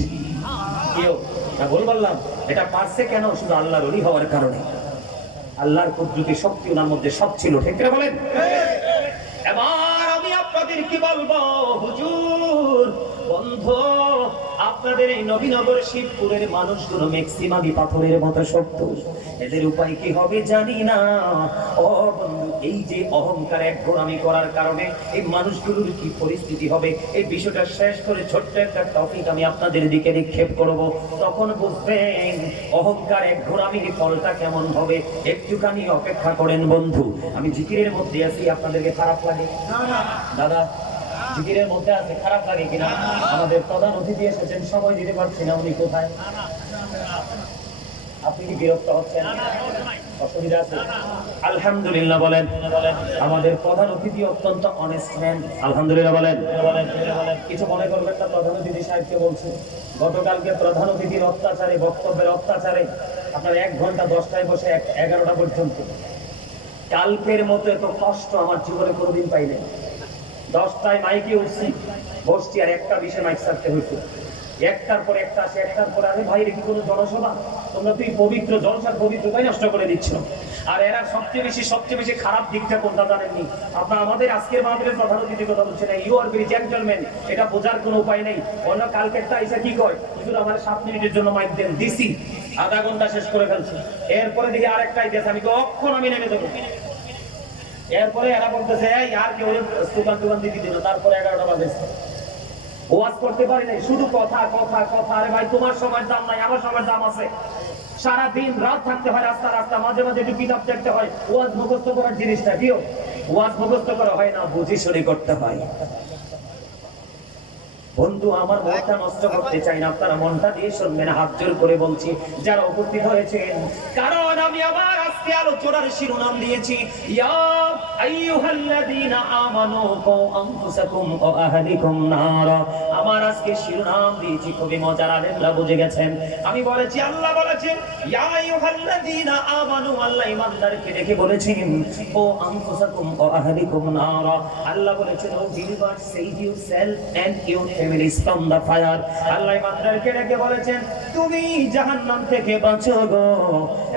কেউ না ভুল বললাম? এটা পারছে কেন? শুধু আল্লাহর ওলি হওয়ার কারণে। আল্লাহর কুদরতি শক্তি ওনার মধ্যে সব ছিল, ঠিক না বলেন? এবার আমি আপনাদের কি বলবো হুজুর, বন্ধু, আপনাদের এই নবীনগর শিবপুরের মানুষগুলো ম্যাক্সিমামই পাথরের মতো শক্ত। এদের উপায় কি হবে জানি না। ও বন্ধু, এই যে অহংকার এক গোড়ামি করার কারণে এই মানুষগুলোর কি পরিস্থিতি হবে, এই বিষয়টা শেষ করে ছোট্ট একটা টপিক আমি আপনাদের দিকে নিক্ষেপ করব, তখন বুঝবেন অহংকার এক গোড়ামির ফলটা কেমন হবে। একটুখানি অপেক্ষা করেন বন্ধু। আমি জিকিরের মধ্যে আছি, আপনাদেরকে খারাপ লাগে? দাদা জিকিরের মধ্যে আছে, খারাপ লাগে কিনা? আমাদের প্রধান অতিথি এসেছেন, সময় দিতে পারছি না, উনি কোথায়? আপনি কি বিরক্ত হচ্ছেন? অসুবিধা আছে? আলহামদুলিল্লাহ বলেন। আমাদের প্রধান অতিথি অত্যন্ত অনেস্ট ম্যান, আলহামদুলিল্লাহ বলেন। কিছু মনে করবেন না, প্রধান অতিথি সাহেবকে বলছে গতকালকে প্রধান অতিথির অত্যাচারে, বক্তব্যের অত্যাচারে আপনার 1 ঘন্টা 10টায় বসে 11টা পর্যন্ত। কালকের মতো এত কষ্ট আমার জীবনে কোনোদিন পাইনি। 10টায় মাইকে উঠছি, বসছি, আর 1টা 20-এ মাইক ছাড়তে হইতো। 1টার পর 1টা আসে, 1টার পর আরে ভাই কি কোনো জনসভা? তোমরা তুই পবিত্র জলসার পবিত্রতাই নষ্ট করে দিচ্ছ। আর এরা সবচেয়ে বেশি খারাপ দিকটা কোনটা জানেননি? আপনার আমাদের আজকের মাহফিলের প্রধান অতিথি কথা বলছে না, ইউ আর ভেরি জেন্টলম্যান, এটা বোঝার কোনো উপায় নেই। অন্য কালকেরটা এসে কি কয়, শুধু আমার 7 মিনিটের জন্য মাইক দেন, দিছি, আধা ঘন্টা শেষ করে ফেলছি। এরপরে দেখি আরেকটাই দেশ, আমি তো অক্ষণ আমি নেমে দেবো। এরপরে এরা বলতেছে এই আর কেউ স্লোগান দিতে দিল। তারপরে 11টা বাজে, ওয়াজ করতে পারি নাই, শুধু কথা কথা কথা। আরে ভাই, তোমার সময়ের দাম নাই, আমার সময়ের দাম আছে। সারা দিন রাত থাকতে হয় রাস্তা, মাঝে মাঝে একটু কিতাব দেখতে হয়। ওয়াজ মুখস্থ করার জিনিসটা কি? ওয়াজ মুখস্থ করা হয় না, বুঝি শুনে করতে হয়। বন্ধু, আমার মনটা নষ্ট করতে চাই না, আপনারা মনটা দিয়ে শুনবেন, হাত জোর করে বলছি যারা উপস্থিত হয়েছেন। কারণ আমি আবার আজকে আলোচনার শিরোনাম দিয়েছি ইয়া আইয়ুহাল্লাযীনা আমানু কু আনফুসাকুম ওয়া আহলিকুম নারা। আমার আজকে শিরোনাম দিয়েছি খুবই মজার, আলেমরা বুঝে গেছেন। আমি বলেছি, আল্লাহ বলেছেন ইয়া আইয়ুহাল্লাযীনা আমানু, আল্লাহ ঈমানদারকে ডেকে বলেছেন ও আনফুসাকুম ওয়া আহলিকুম নারা। আল্লাহ বলেছেন O believer, save yourself and your families from the fire. Allah ঈমানদারকে ডেকে বলেছেন তুমি জাহান্নাম থেকে বাঁচো গো,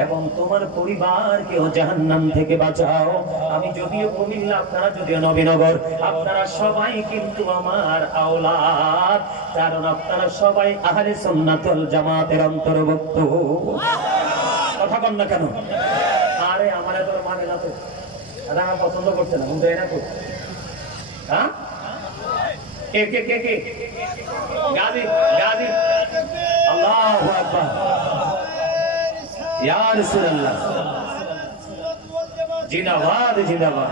এবং তোমার পরিবারকেও জাহান্নাম থেকে বাঁচাও। আমি যদিও কুমিল্লা, আপনারা যদিও নবীনগর, আপনারা সবাই কিন্তু আমার আওলাদ, কারণ আপনারা সবাই আহলে সুন্নাত ওয়াল জামাতের অন্তর্ভুক্ত। কথা বল না কেন? আরে আমার এত মানে না তো, আমার পছন্দ করছে না, কিন্তু এনা তো হ্যাঁ কে কে কে কে গাজী গাজী আল্লাহু আকবার ইয়া রাসূলুল্লাহ, জিন্দাবাদ জিন্দাবাদ।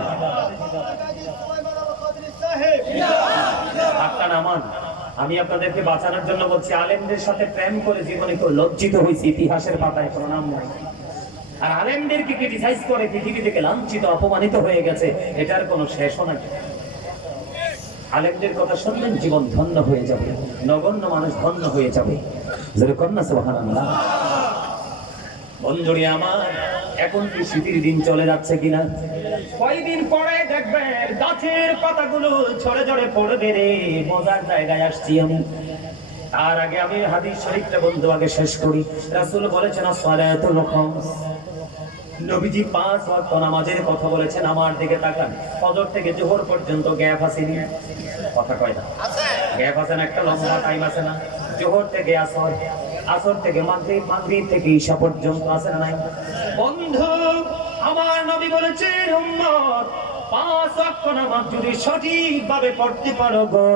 আপনার আমার, আমি আপনাদেরকে বাঁচানোর জন্য বলছি, আলেমদের সাথে প্রেম করে জীবনে খুব লজ্জিত হয়েছি, ইতিহাসের পাতায় প্রণাম নাই। আর আলেমদেরকে ক্রিটিসাইজ করে পৃথিবী থেকে লাঞ্ছিত অপমানিত হয়ে গেছে, এটার কোনো শেষও নাই। আলেমদের কথা শুনলেন জীবন ধন্য হয়ে যাবে, নগণ্য মানুষ ধন্য হয়ে যাবে। যেরকম না সুবহানাল্লাহ। বন্ধুরি আমার, এখন কি শীতের দিন চলে যাচ্ছে কিনা? কয়দিন পরে দেখবেন গাছের পাতাগুলো ঝরে ঝরে পড়বে রে। মজার জায়গায় আসছি আমি। তার আগে আমি হাদিস শরীফটা বন্ধু আগে শেষ করি। রাসূল বলেছেন আসসালাতুল খামস, নবীজি 5 ওয়াক্ত নামাজের কথা বলেছেন। আমার দিকে তাকান, ফজর থেকে জোহর পর্যন্ত গ্যাপ আসেনি, কথা কয় না? গ্যাপ আছে না, একটা লম্বা টাইম আছে না? জোহর থেকে আসর, আসর থেকে মাগরিব, মাগরিব থেকে ঈশা পর্যন্ত আছে না নাই? বন্ধু আমার, নবী বলেছেন উম্মত 5 ওয়াক্ত নামাজ যদি সঠিকভাবে পড়তে পারো গো,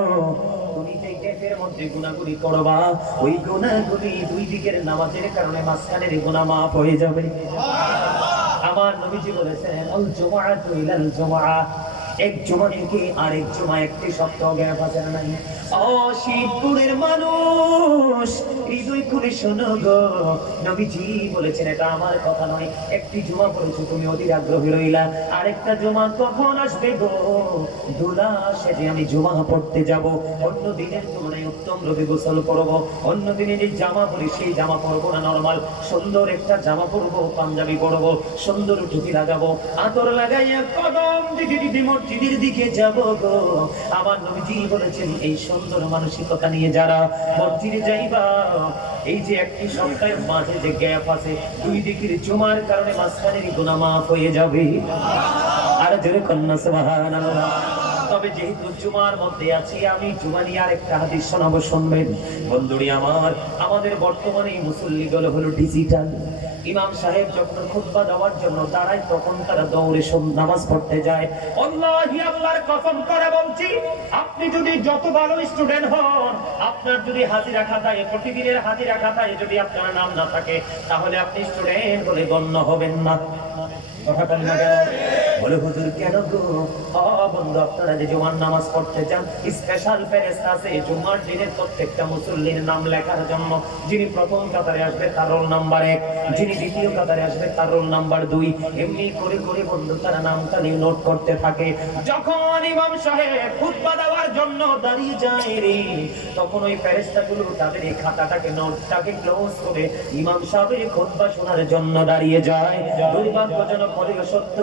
তুমি যে গ্যাপের মধ্যে গুনাহগুলি করবা, ওই গুনাহগুলি দুই দিকের নামাজের কারণে মাঝখানের গুনাহ মাফ হয়ে যাবে। আমার নবীজি বলেছেন আল জুমআতু ইলাল জুমআ, এক জুমা থেকে আরেক জুমা একটি সপ্তাহ গ্যাপ আছে না নাই? ও শিবপুরের মানুষ, হৃদয় খুলে শোনো গো, নবীজি বলেছেন এটা আমার কথা নয়। একটি জুমা পড়েছো তুমি অধীর আগ্রহী রইলা, আরেকটা জুমা কখন আসবে গো? দুলা সেজে আমি জুমা পড়তে যাব, অন্য দিনের তুলনায় উত্তম রূপে গোসল করব, অন্য দিনে যে জামা পরি সেই জামা পরবো না, নরমাল সুন্দর একটা জামা পরবো, পাঞ্জাবি পরবো, সুন্দর টুপি লাগাবো, আতর লাগাইয়া কদম দিকে দিদি মসজিদের দিকে যাব গো। আমার নবীজি বলেছেন এই সুন্দর মানসিকতা নিয়ে যারা মসজিদে যাইবা, এই যে একটি সপ্তাহের মাঝে যে গ্যাপ আছে, দুই দিকের জুমার কারণে মাঝখানের গুনাহ মাফ হয়ে যাবে। আর জোরে কন্যা সুবহানাল্লাহ। তবে যেহেতু জুমার মধ্যে আছি, আমি জুমা নিয়ে আরেকটা হাদিস শোনাবো, শুনবেন বন্ধুরি আমার। আমাদের বর্তমানে মুসল্লিগুলো হলো ডিজিটাল। ইমাম সাহেব যখন খুতবা দেওয়ার জন্য দাঁড়ায়, তখন তারা দৌড়ে নামাজ পড়তে যায়। আল্লাহি আল্লাহর কসম করে বলছি, আপনি যদি যত ভালো স্টুডেন্ট হন, আপনার যদি হাজিরা খাতায়, প্রতিদিনের হাজিরা খাতায় যদি আপনার নাম না থাকে, তাহলে আপনি স্টুডেন্ট বলে গণ্য হবেন না। কথা বলেন না কেন? বলে হুজুর কেন গো? বন্ধু, আপনারা যে জুমার নামাজ পড়তে চান, স্পেশাল ফেরেশতা আছে জুমার দিনের প্রত্যেকটা মুসল্লির নাম লেখার জন্য। যিনি প্রথম কাতারে আসবে তার রোল নাম্বার 1, যিনি দ্বিতীয় কাতারে আসবে তার রোল নাম্বার 2, এমনি করে করে বন্ধু তারা নামটা নিয়ে নোট করতে থাকে। যখন ইমাম সাহেব খুতবা দেওয়ার জন্য দাঁড়িয়ে যায় রে, তখন ওই ফেরেশতাগুলো তাদের এই খাতাটাকে, নোটটাকে ক্লোজ করে ইমাম সাহেবের খুতবা শোনার জন্য দাঁড়িয়ে যায়। দুর্ভাগ্যজনক হলেও সত্য,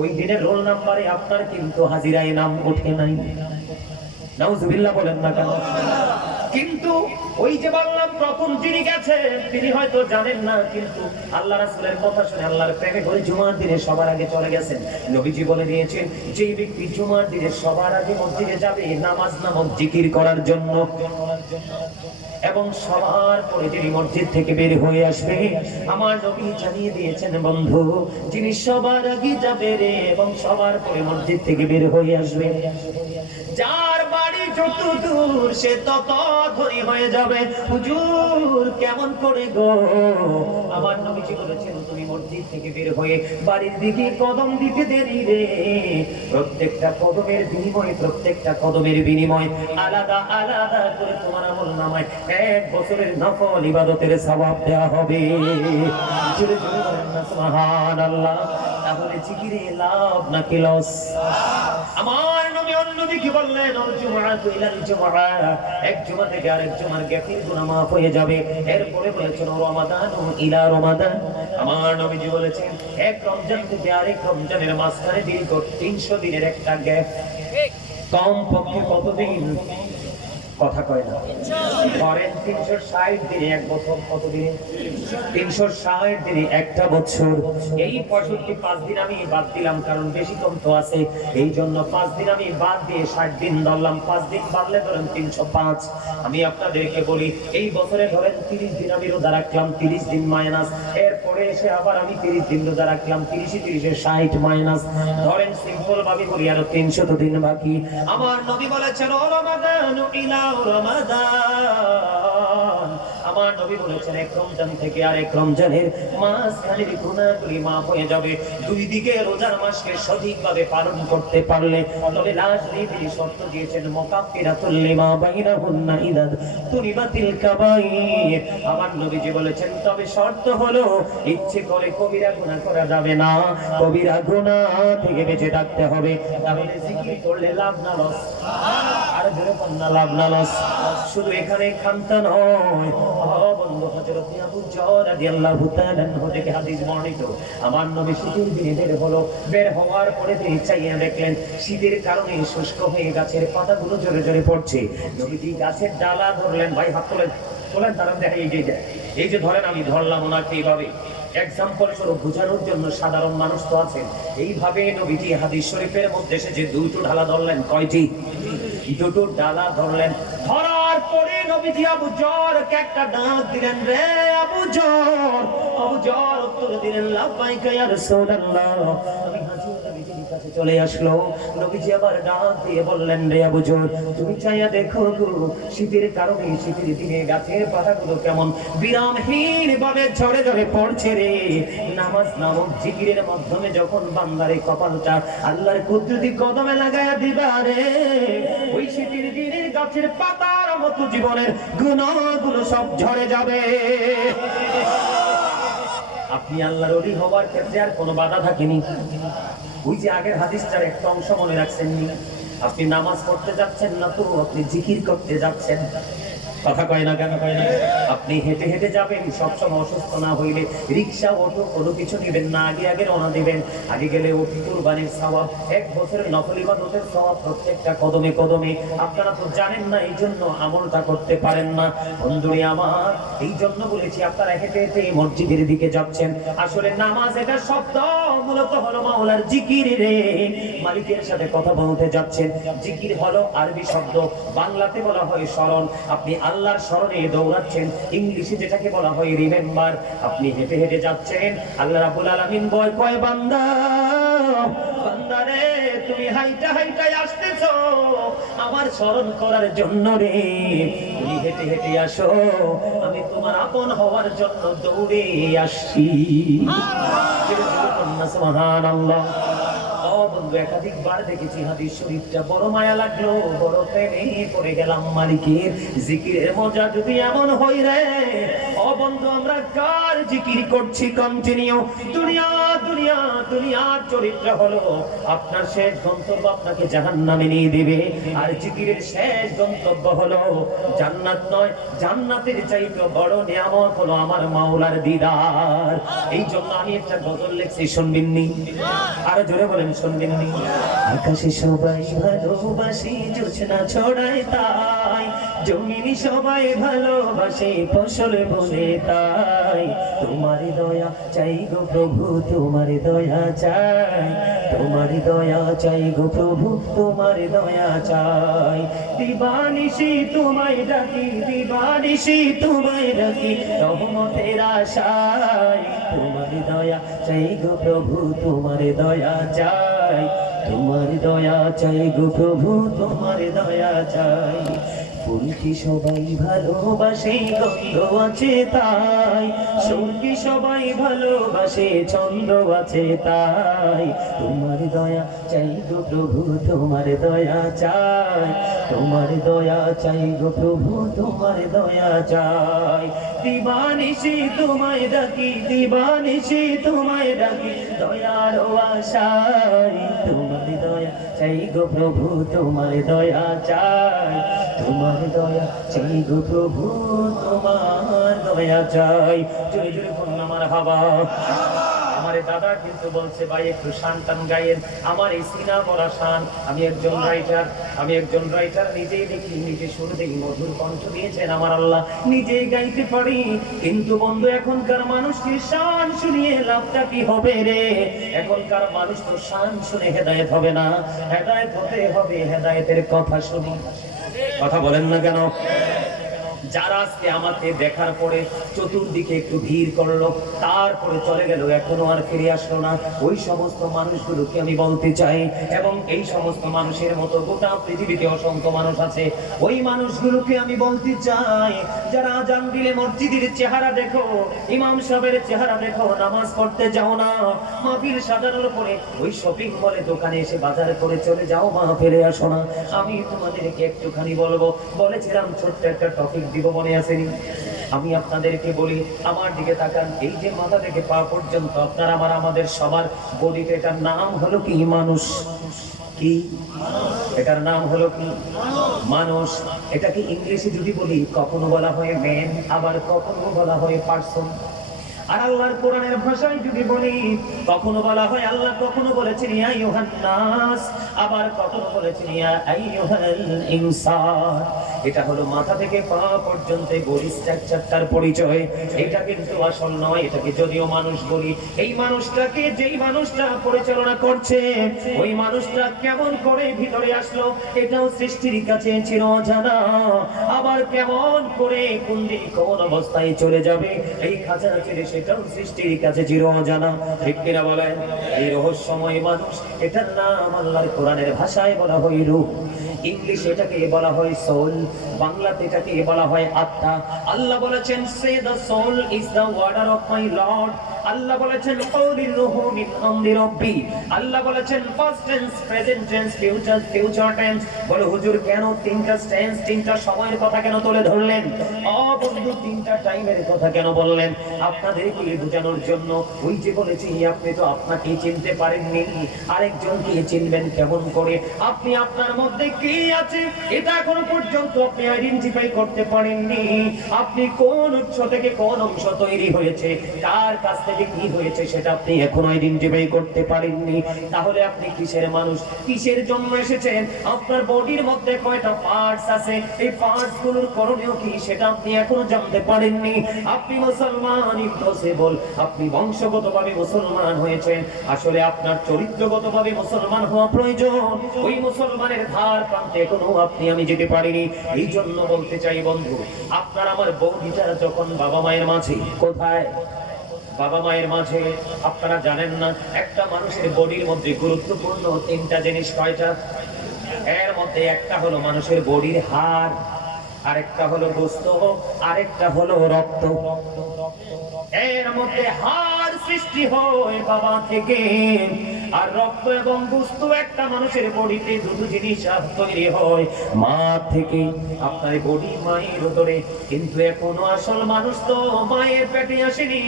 ওই দিনের রোল নাম্বারে আপনার কিন্তু হাজিরায় নাম ওঠে নাই। নাউজুবিল্লাহ বলেন না কেন? কিন্তু ওই যে বললাম প্রথম যিনি গেছেন তিনি হয়তো জানেন না, কিন্তু আল্লাহ রাসূলের কথা শুনে আল্লাহর প্রেমে করে জুমার দিনে সবার আগে চলে গেছেন। নবীজি বলে দিয়েছেন, যে ব্যক্তি জুমার দিনে সবার আগে মসজিদে যাবে নামাজ নামক জিকির করার জন্য, এবং সবার পরে যিনি মসজিদ থেকে বের হয়ে আসবে, আমার নবী জানিয়ে দিয়েছেন বন্ধু, যিনি সবার আগে যাবে রে এবং সবার পরে মসজিদ থেকে বের হয়ে আসবে, যার বাড়ি যত দূর সে তত ধনী হয়ে যাবে। হুজুর কেমন করে গো? আমার নবীজি বলেছেন, তুমি মসজিদ থেকে বের হয়ে বাড়ির দিকে কদম দিতে দেরি রে, প্রত্যেকটা কদমের বিনিময়ে, প্রত্যেকটা কদমের বিনিময়ে আলাদা আলাদা করে তোমার আমল নামায় 1 বছরের নফল ইবাদতের সওয়াব দেওয়া হবে। জোরে জোরে বলেন না সুবহানাল্লাহ। তাহলে জিকিরে লাভ নাকি লস? আমার নবী অন্যদিকে বললেন, আল জুমআতু ইলাল জুমআ, এক জুমা থেকে আরেক জুমার গ্যাপের গুনাহ মাফ হয়ে যাবে। এরপরে বলেছেন রমাদানু ইলা রমাদান, আমার নবীজি বলেছেন এক রমজান থেকে আরেক রমজানের মাঝখানে দীর্ঘ 300 দিনের একটা গ্যাপ। কম পক্ষে কতদিন? কথা কয় না। ধরেন 360 দিনে এক বছর, কত দিনে? 360 দিনে একটা বছর। এই 65 দিন আমি বাদ দিলাম, কারণ বেশি কম তো আছে, এই জন্য 5 দিন আমি বাদ দিয়ে 60 দিন ধরলাম। 5 দিন বাদলে ধরেন 305। আমি আপনাদেরকে বলি, এই বছরে ধরেন 30 দিন আমি রোজা রাখলাম, 30 দিন মাইনাস, এরপরে এসে আবার আমি 30 দিন রোজা রাখলাম, 30 60 মাইনাস, ধরেন সিম্পল ভাবে বলি আরো 300 দিন বাকি। আমার নবী বলেছেন রমাদানু ইলা রমাদান, আমার নবী বলেছেন এক রমজান থেকে আরেক রমজানের মাঝখানের গুনাহগুলি মাফ হয়ে যাবে। দুই দিকে রোজার মাসকে সঠিকভাবে পালন করতে পারলে, তবে লাস্টে তিনি শর্ত দিয়েছেন মুকাফফিরাতুল লিমা বাইনাহুন্না ইযা তুনিবাতিল কাবাইর। আমার নবীজি বলেছেন, তবে শর্ত হলো ইচ্ছে করে কবিরা গুনাহ করা যাবে না, কবিরা গুনাহ থেকে বেঁচে থাকতে হবে। তাহলে জিকির করলে লাভ না লস? আর জোরে বন্না লাভ না লস? শুধু এখানে খানতা নয়, বন্ধু হযরত আবু যর রাদিয়াল্লাহু তাআলা আনহু থেকে হাদিস বর্ণিত, আমার নবী শীতের দিনে বের হওয়ার পরে তিনি চাইয়া দেখলেন শীতের কারণে শুষ্ক হয়ে গাছের পাতাগুলো জোরে জোরে পড়ছে। নবীজি গাছের ডালা ধরলেন, ভাই হাত তোলেন তারা দেখে, এই যে ধরেন, আমি ধরলাম ওনাকে এইভাবে এক্সাম্পল স্বরূপ বোঝানোর জন্য, সাধারণ মানুষ তো আছেন। এইভাবে নবীজি হাদিস শরীফের মধ্যে এসে যে দুটো ডালা ধরলেন, কয়টি? দুটো ডালা ধরলেন। ধরার পরে নবীজি আবু যরকে একটা ডাক দিলেন, রে আবু যর। আবু যর উত্তর দিলেন, লাব্বাইকা ইয়া রাসূলুল্লাহ, আমি হাজির নবীজি কাছে চলে আসলো। নবীজি আবার ডাক দিয়ে বললেন, রে আবু যর, তুমি চাইয়া দেখো গো, শীতের কারণে শীতের দিনে গাছের পাতাগুলো কেমন বিরামহীন ভাবে ঝরে ঝরে পড়ছে রে। নামাজ নামক জিকিরের মাধ্যমে যখন বান্দারে কপালটা আল্লাহর কুদরতি কদমে লাগায়া দিবা রে, ওই শীতের দিনে গাছের পাতার মতো জীবনের গুনাহগুলো সব ঝরে যাবে। আপনি আল্লাহর ওলি হওয়ার ক্ষেত্রে আর কোনো বাধা থাকেনি। ওই যে আগের হাদিসটার একটা অংশ মনে রাখছেননি, আপনি নামাজ পড়তে যাচ্ছেন না তো আপনি জিকির করতে যাচ্ছেন। কথা কয় না কেন? কয় না। আপনি হেঁটে হেঁটে যাবেন, সবসময় অসুস্থ না হইলে রিক্সা অটো কোনো কিছু নিবেন না, আগে আগে রওনা দিবেন। আগে গেলে অতি কুরবানির সওয়াব, 1 বছরের নফল ইবাদতের সওয়াব প্রত্যেকটা কদমে কদমে। আপনারা তো জানেন না, এই জন্য আমলটা করতে পারেন না। বন্ধুরে আমার, এই জন্য বলেছি আপনারা হেঁটে হেঁটে মসজিদের দিকে যাচ্ছেন। আসলে নামাজ এটা শব্দ মূলত হলো মাওলার জিকির রে, মালিকের সাথে কথা বলতে যাচ্ছেন। জিকির হলো আরবি শব্দ, বাংলাতে বলা হয় স্মরণ। আপনি আল্লাহর স্মরণে দৌড়াচ্ছেন, ইংলিশে যেটাকে বলা হয় রিমেম্বার। আপনি হেঁটে হেঁটে যাচ্ছেন, আল্লাহ রাব্বুল আলামিন কয় বান্দা, বান্দারে তুমি হাইটা হাইটাই আসতেছো আমার স্মরণ করার জন্য রে। তুমি হেঁটে হেঁটে আসো, আমি তোমার আপন হওয়ার জন্য দৌড়ে আসছি। সুবহানাল্লাহ। বন্ধু, একাধিকবার দেখেছি হাদিস শরীফটা, বড় মায়া লাগলো, বড় প্রেমে পড়ে গেলাম মালিকের জিকিরের মজা যদি এমন হই রে। ও বন্ধু, আমরা কার জিকির করছি কন্টিনিউ? দুনিয়া দুনিয়া দুনিয়ার চরিত্র হলো আপনার শেষ গন্তব্য আপনাকে জাহান্নামে নিয়ে দিবে, আর জিকিরের শেষ গন্তব্য হলো জান্নাত। নয়, জান্নাতের চাইতে বড় নিয়ামত হলো আমার মাওলার দিদার। এই জন্য আমি একটা গজল লিখছি, শুনবেননি? আরো জোরে বলেন, শুনবেননি? আকাশে সবাই ভালোবাসি, জোছনা ছড়ায় তাই, জমিনি সবাই ভালোবাসে, ফসল বলে তাই। তোমার দয়া চাই গো প্রভু, তোমার দয়া চাই, তোমার দয়া চাই গো প্রভু, তোমার দয়া চাই। দিবানিশি তোমায় ডাকি, দিবানিশি তোমায় ডাকি, রহমতের আশায়। তোমার দয়া চাই গো প্রভু, তোমার দয়া চাই, তোমার দয়া চাই গো প্রভু, তোমার দয়া চাই। ফুলকি সবাই ভালোবাসে, গন্ধ আছে তাই, সঙ্গী সবাই ভালোবাসে, ছন্দ আছে তাই। তোমার দয়া চাই গো প্রভু, তোমার দয়া চাই, তোমার দয়া চাই গো প্রভু, তোমার দয়া চাই। দিবানিশি তোমায় ডাকি, দিবানিশি তোমায় ডাকি, দয়ার আশায়। তোমার দয়া চাই গো প্রভু, তোমার দয়া চাই, তোমার দয়া চাই গো প্রভু, তোমার দয়া চাই। জোরে জোরে বলুন আমার হাবা। আমার দাদা কিন্তু বলছে, ভাই একটু শান টান গায়েন। আমার এই সিনা বড়া শান। আমি একজন রাইটার, নিজেই দেখি, নিজে সুর দেই, মধুর কণ্ঠ দিয়েছেন আমার আল্লাহ, নিজেই গাইতে পারি। কিন্তু বন্ধু, এখনকার মানুষকে শান শুনিয়ে লাভটা কি হবে রে? এখনকার মানুষ তো শান শুনে হেদায়েত হবে না, হেদায়েত হতে হবে হেদায়েতের কথা শুনি। কথা বলেন না কেন? যারা আজকে আমাকে দেখার পরে চতুর্দিকে একটু ভিড় করলো, তারপরে চলে গেল, এখনো আর ফিরে আসলো না, ওই সমস্ত মানুষগুলোকে আমি বলতে চাই, এবং এই সমস্ত মানুষের মতো গোটা পৃথিবীতে অসংখ্য মানুষ আছে, ওই মানুষগুলোকে আমি বলতে চাই, যারা আজান দিলে মসজিদের চেহারা দেখো, ইমাম সাহেবের চেহারা দেখো, নামাজ পড়তে যাও না, মাহফিল সাজানোর পরে ওই শপিং মলে দোকানে এসে বাজার করে চলে যাও, মা ফিরে আসো না। আমি তোমাদেরকে একটুখানি বলবো, বলেছিলাম ছোট্ট একটা টপিক দিব, মনে আসেনি? আমি আপনাদেরকে বলি, আমার দিকে তাকান, এই যে মাথা থেকে পা পর্যন্ত আপনার আমাদের সবার বডিতে, এটার নাম হলো কি? মানুষ। কি? এটার নাম হলো কি? মানুষ। এটাকে ইংলিশে যদি বলি, কখনো বলা হয় ম্যান, আবার কখনো বলা হয় পারসন। আর আল্লাহর কোরআনের ভাষায় যদি বলি, কখনো বলা হয়, আল্লাহ কখনো বলেছেন ইয়া আইয়ুহান নাস, আবার কখনো বলেছেন ইয়া আইয়ুহাল ইনসান। এটা হলো মাথা থেকে পা পর্যন্ত বডি স্ট্রাকচারটার পরিচয়। এটা কিন্তু আসল নয়। এটাকে যদিও মানুষ বলি, এই মানুষটাকে যেই মানুষটা পরিচালনা করছে ওই মানুষটা কেমন করে ভিতরে আসলো এটাও সৃষ্টির কাছে ছিল অজানা। আবার কেমন করে কোন দিন কোন অবস্থায় চলে যাবে এই খাঁচা ছেড়ে সেটাও সৃষ্টির কাছে ছিল অজানা। ঠিক কিনা বলেন? এই রহস্যময় মানুষ, এটার নাম আল্লাহর কোরআনের ভাষায় বলা হয় রূহ, ইংলিশে এটাকে বলা হয় সোল, বাংলাতে এটাকে বলা হয় আত্মা। আল্লাহ বলেছেন say the soul is the warder of my Lord. Allah বলেছেন কওলির রূহু মিন আমরি রাব্বি। আল্লাহ বলেছেন past tense, present tense, future tense. বলে হুজুর কেন তিনটা টেন্স, তিনটা সময়ের কথা কেন তুলে ধরলেন? বন্ধু তিনটা টাইমের কথা কেন বললেন? আপনাদেরকে বোঝানোর জন্য। ওই যে বলেছি আপনি তো আপনাকে চিনতে পারেননি, আরেকজনকে চিনবেন কেমন করে? আপনি আপনার মধ্যে কি আছে এটা এখনো পর্যন্ত আপনি আইডেন্টিফাই করতে পারেননি। আপনি কোন উৎস থেকে কোন অংশ তৈরি হয়েছে, কার কাছ থেকে কি হয়েছে সেটা আপনি এখনো আইডেন্টিফাই করতে পারেননি। তাহলে আপনি কিসের মানুষ, কিসের জন্য এসেছেন? আপনার বডির মধ্যে কয়টা পার্টস আছে, এই পার্টস গুলোর করণীয় কি সেটা আপনি এখনো জানতে পারেননি। আপনি মুসলমান ইম্পসিবল, আপনি বংশগতভাবে মুসলমান হয়েছেন, আসলে আপনার চরিত্রগতভাবে মুসলমান হওয়া প্রয়োজন। ওই মুসলমানের ধার প্রান্তে এখনো আপনি আমি যেতে পারিনি। এই জন্য বলতে চাই বন্ধু, আপনার আমার বডিটা যখন বাবা মায়ের মাঝে, কোথায়? বাবা মায়ের মাঝে। আপনারা জানেন না একটা মানুষের বডির মধ্যে গুরুত্বপূর্ণ তিনটা জিনিস কয়টা? এর মধ্যে একটা হলো মানুষের বডির হাড়, আরেকটা হলো গোস্ত, আরেকটা হলো রক্ত। এর মধ্যে হাড় সৃষ্টি হয় বাবা থেকে, আর রক্ত এবং গোস্ত একটা মানুষের বডিতে দুটো জিনিস তৈরি হয় মা থেকে। আপনার বডি মায়ের উদরে, কিন্তু এখনো আসল মানুষ তো মায়ের পেটে আসেনি।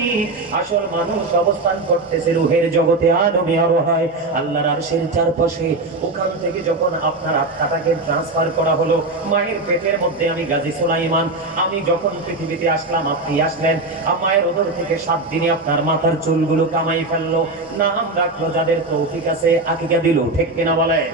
আসল মানুষ অবস্থান করতেছে রূহের জগতে, আদমে আরোহায় আল্লাহর আরশের চারপাশে। ওখান থেকে যখন আপনার আত্মাটাকে ট্রান্সফার করা হলো মায়ের পেটের মধ্যে, আমি গাজী সুলাইমান, আমি যখন পৃথিবীতে আসলাম আপনি আসলেন, মায়ের উদর থেকে 7 দিনে আপনার মাথার চুলগুলো কামাই ফেললো, নাম রাখলো, যাদের তৌফিক আছে আকিকা দিল। ঠিক কিনা বলেন?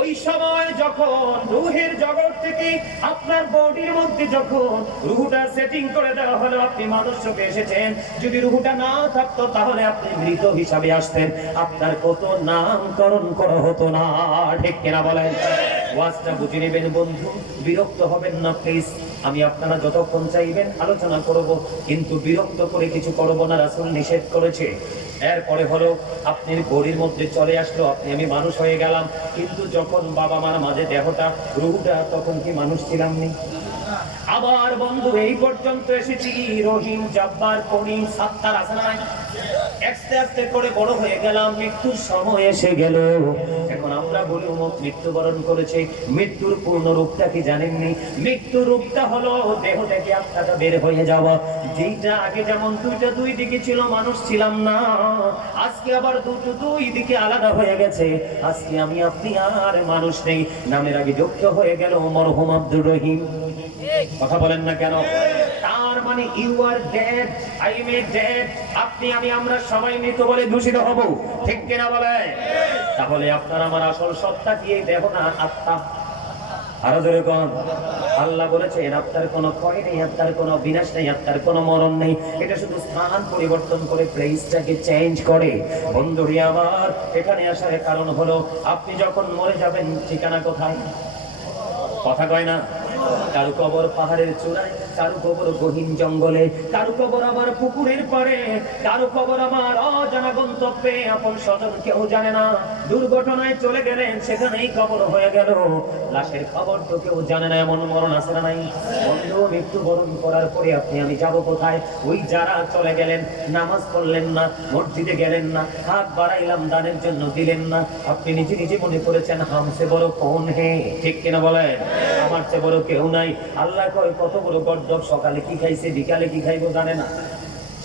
ওই সময় যখন রূহের জগৎ থেকে আপনার বডির মধ্যে যখন রূহটা সেটিং করে দেওয়া হলো, আপনি মানুষ রূপে এসেছেন। যদি রূহটা না থাকতো তাহলে আপনি মৃত হিসাবে আসতেন, আপনার কত নামকরণ করা হতো না। ঠিক কিনা বলেন? ওয়াজটা বুঝে নেবেন বন্ধু, বিরক্ত হবেন না প্লিজ। আমি আপনারা যতক্ষণ চাইবেন আলোচনা করব, কিন্তু বিরক্ত করে কিছু করব না, রাসূল নিষেধ করেছে। এরপরে হলো আপনার বডির মধ্যে চলে আসলো, আপনি আমি মানুষ হয়ে গেলাম। কিন্তু যখন বাবা মার মাঝে দেহটা, রূহটা, তখন কি মানুষ ছিলাম নি? আবার বন্ধু এই পর্যন্ত এসেছি, রহিম, জব্বার, করিম, সাত্তার আছে না? আস্তে আস্তে করে বড় হয়ে গেলাম, মৃত্যুর সময় এসে গেল। এখন আমরা বলি অমুক মৃত্যুবরণ করেছে। মৃত্যুর পূর্ণ রূপটা কি জানেননি? মৃত্যুর রূপটা হলো দেহ থেকে আত্মাটা বের হয়ে যাওয়া। যেটা আগে যেমন দুইটা দুই দিকে ছিল, মানুষ ছিলাম না, আজকে আবার দুটো দুই দিকে আলাদা হয়ে গেছে। আজকে আমি আপনি আর মানুষ নেই, নামের আগে যোগ্য হয়ে গেল মরহুম আব্দুর রহিম। কথা বলেন না কেন? তার মানে you are dead, I am dead. আপনি আমি আমরা সবাই মৃত বলে দূষিত হব। ঠিক কিনা বলে? তাহলে আপনার আমার আসল সত্তা কি? এই দেহ না, আত্মা। আরো জোরে কোন? আল্লাহ বলেছেন আত্মার কোনো ক্ষয় নেই, আত্মার কোনো বিনাশ নেই, আত্মার কোনো মরণ নেই। এটা শুধু স্থান পরিবর্তন করে, প্লেসটাকে চেঞ্জ করে। বন্ধুরি আমার, এখানে আসার কারণ হলো আপনি যখন মরে যাবেন ঠিকানা কোথায়? কথা কয় না? কারো কবর পাহাড়ের চূড়ায়, কারো কবর গহীন জঙ্গলে, কারো কবর আবার পুকুরের পাড়ে, কারো কবর আমার অজানা গন্তব্যে, আপন স্বজন কেউ জানে না। দুর্ঘটনায় চলে গেলেন, সেখানেই কবর হয়ে গেল, লাশের খবর তো কেউ জানে না। এমন মরণ আছে না নাই? বন্ধু, মৃত্যুবরণ করার পরে আপনি আমি যাব কোথায়? ওই যারা চলে গেলেন, নামাজ পড়লেন না, মসজিদে গেলেন না, হাত বাড়াইলাম দানের জন্য দিলেন না, আপনি নিজে নিজে মনে করেছেন হামসে বড় কোন হে? ঠিক কিনা বলেন? আমার চেয়ে বড় কেউ নাই। আল্লাহ কয় কত বড় গর্দব, সকালে কি খাইছে বিকালে কি খাইবো জানে না,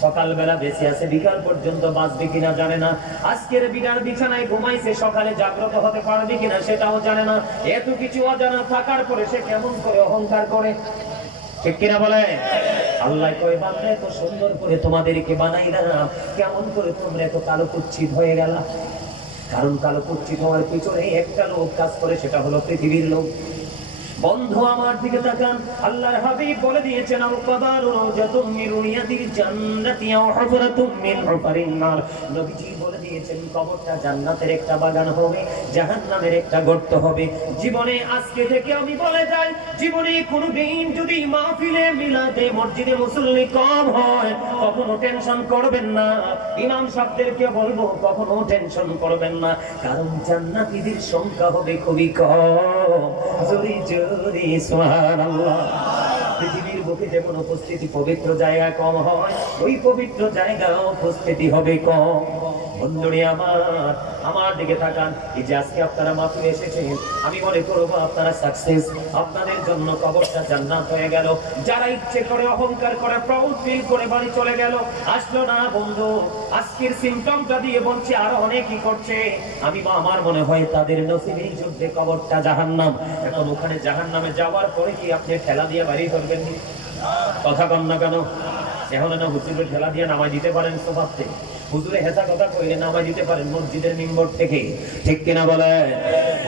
সকালবেলা বেঁচে আছে বিকাল পর্যন্ত বাঁচবে কিনা জানে না, আজকের বিড়ার বিছানায় ঘুমাইছে সকালে জাগ্রত হতে পারবে কিনা সেটাও জানে না। এত কিছু অজানা থাকার পরে সে কেমন করে অহংকার করে? ঠিক কিনা বলে? আল্লাহ কয় বান্দা এত সুন্দর করে তোমাদেরকে বানাইলাম, কেমন করে তোমরা এত কালো কুচ্ছিত হয়ে গেলা? কারণ কালো কুচ্ছিত হওয়ার পিছনে একটা লোক কাজ করে, সেটা হলো পৃথিবীর লোক। বন্ধু আমার দিকে তাকান, আল্লাহর হাবিব বলে দিয়েছেন আল কবরু রাওজাতুম মিন রিয়াদিল জান্নাতি আও হুফরাতুম মিন হুফারিন নার। নবীজি বলে দিয়েছেন কবরটা জান্নাতের একটা বাগান হবে, জাহান্নামের একটা গর্ত হবে। জীবনে আজকে থেকে আমি বলে যাই, জীবনে কোনোদিন যদি মাহফিলে মিলাদে মসজিদে মুসল্লি কম হয়, কখনো টেনশন করবেন না। ইমাম সাহেবদেরকে বলবো কখনো টেনশন করবেন না, কারণ জান্নাতীদের সংখ্যা হবে খুবই কম। জোরে জোরে সুবহানাল্লাহ। পৃথিবীর বুকে যেমন উপস্থিতি পবিত্র জায়গা কম হয়, ওই পবিত্র জায়গা উপস্থিতি হবে কম। বন্ধুরে আমার দিকে তাকান, এই যে আজকে আপনারা মাহফিলে এসেছেন, আমি মনে করবো আপনারা সাকসেস। আপনাদের জন্য কবরটা জান্নাত হয়ে গেল। যারা ইচ্ছে করে অহংকার করে প্রাউড ফিল করে বাড়ি চলে গেল, আসলো না বন্ধু, আজকের সিম্পটমটা দিয়ে বলছি আরো অনেকই করছে। আমার মনে হয় তাদের নসিবেই যুদ্ধে কবরটা জাহান্নাম। এখন ওখানে জাহান্নামে যাওয়ার পরে কি আপনি ঠেলা দিয়ে বাড়ি ধরবেন? কথা কন না কেন? এখন না হুজুরের ঠেলা দিয়ে নামাই দিতে পারেন সোফাতে, হুজুরে হেসা কথা কইলে নামাই দিতে পারেন মসজিদের মিম্বর থেকে, ঠিক কিনা বলে?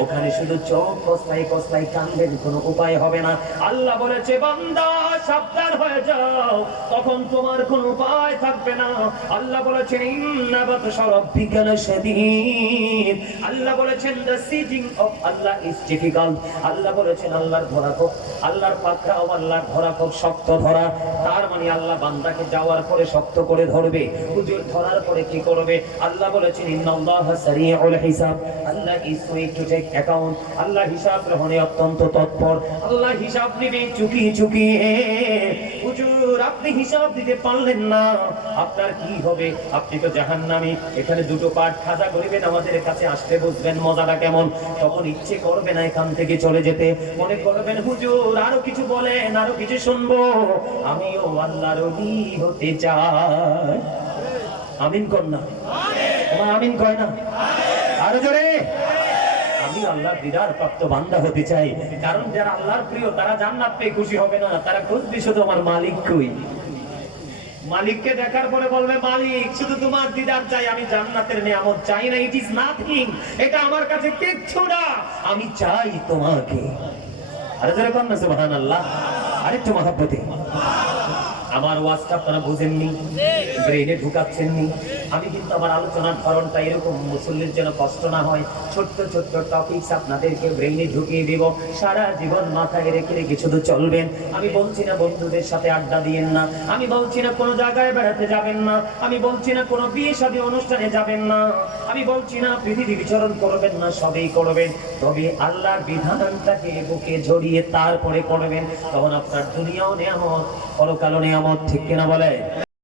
ওখানে শুধু চোখ কসলাই কসলাই কান্দেন, কোনো উপায় হবে না। আল্লাহ বলেছে বান্দা সাবধান হয়ে যাও, তখন তোমার কোনো উপায় থাকবে না। আল্লাহ বলেছেন ইন্না বাতশা রাব্বিকা লাশাদীদ। আল্লাহ বলেছেন the seizing of Allah is difficult. Allah বলেছেন আল্লাহর ধরা খুব, আল্লাহর পাকড়াও আল্লাহর ধরা খুব শক্ত ধরা। তার মানে আল্লাহ বান্দাকে যাওয়ার পরে শক্ত করে ধরবে। হুজুর ধরার পরে কি করবে? আল্লাহ বলেছেন ইন্নাল্লাহা সারিউল হিসাব। Allah is quick to take account. Allah হিসাব গ্রহণে অত্যন্ত তৎপর। আল্লাহ হিসাব নেবে চুকিয়ে চুকিয়ে। হুজুর আপনি হিসাব দিতে পারলেন না, আপনার কি হবে? আপনি তো জাহান্নামী। এখানে দুটো পাঠ খাজা করিবেন, আমাদের কাছে আসতে বুঝবেন মজাটা কেমন। তখন ইচ্ছে করবে না এখান থেকে চলে যেতে, মনে করবেন হুজুর আরো কিছু বলেন, আরো কিছু শুনবো, আমিও আল্লাহর ওলি হতে চাই। আমিন কর না, আমিন কয় না, আরো জোরে। আমি আল্লাহর দিদার প্রাপ্ত বান্দা হতে চাই, কারণ যারা আল্লাহর প্রিয় তারা জান্নাত পেয়ে খুশি হবে না, তারা খুঁজবে শুধু আমার মালিক কই। মালিককে দেখার পরে বলবে মালিক শুধু তোমার দিদার চাই, আমি জান্নাতের নিয়ামত চাই না। ইট ইজ নাথিং, এটা আমার কাছে কিচ্ছু না, আমি চাই তোমাকে। আরে জোরে কর না সুবহানাল্লাহ, আরেকটু মহব্বতে। আমার ওয়াজটা আপনারা বুঝেননি, ব্রেনে ঢুকাচ্ছেননি। আমি কিন্তু আমার আলোচনার ধরনটা এরকম, মুসল্লির যেন কষ্ট না হয়। ছোট্ট ছোট্ট টপিকস আপনাদেরকে ব্রেনে ঢুকিয়ে দেব, সারা জীবন মাথায় রেখে রেখে শুধু চলবেন। আমি বলছি না বন্ধুদের সাথে আড্ডা দিয়েন না, আমি বলছি না কোনো জায়গায় বেড়াতে যাবেন না, আমি বলছি না কোনো বিয়ে শাদী অনুষ্ঠানে যাবেন না, আমি বলছি না পৃথিবী বিচরণ করবেন না, সবই করবেন, তবে আল্লাহর বিধানটাকে বুকে জড়িয়ে তারপরে করবেন। তখন আপনার দুনিয়াও নিয়ামত, পরকালও নিয়ামত, ঠিক কিনা বলে?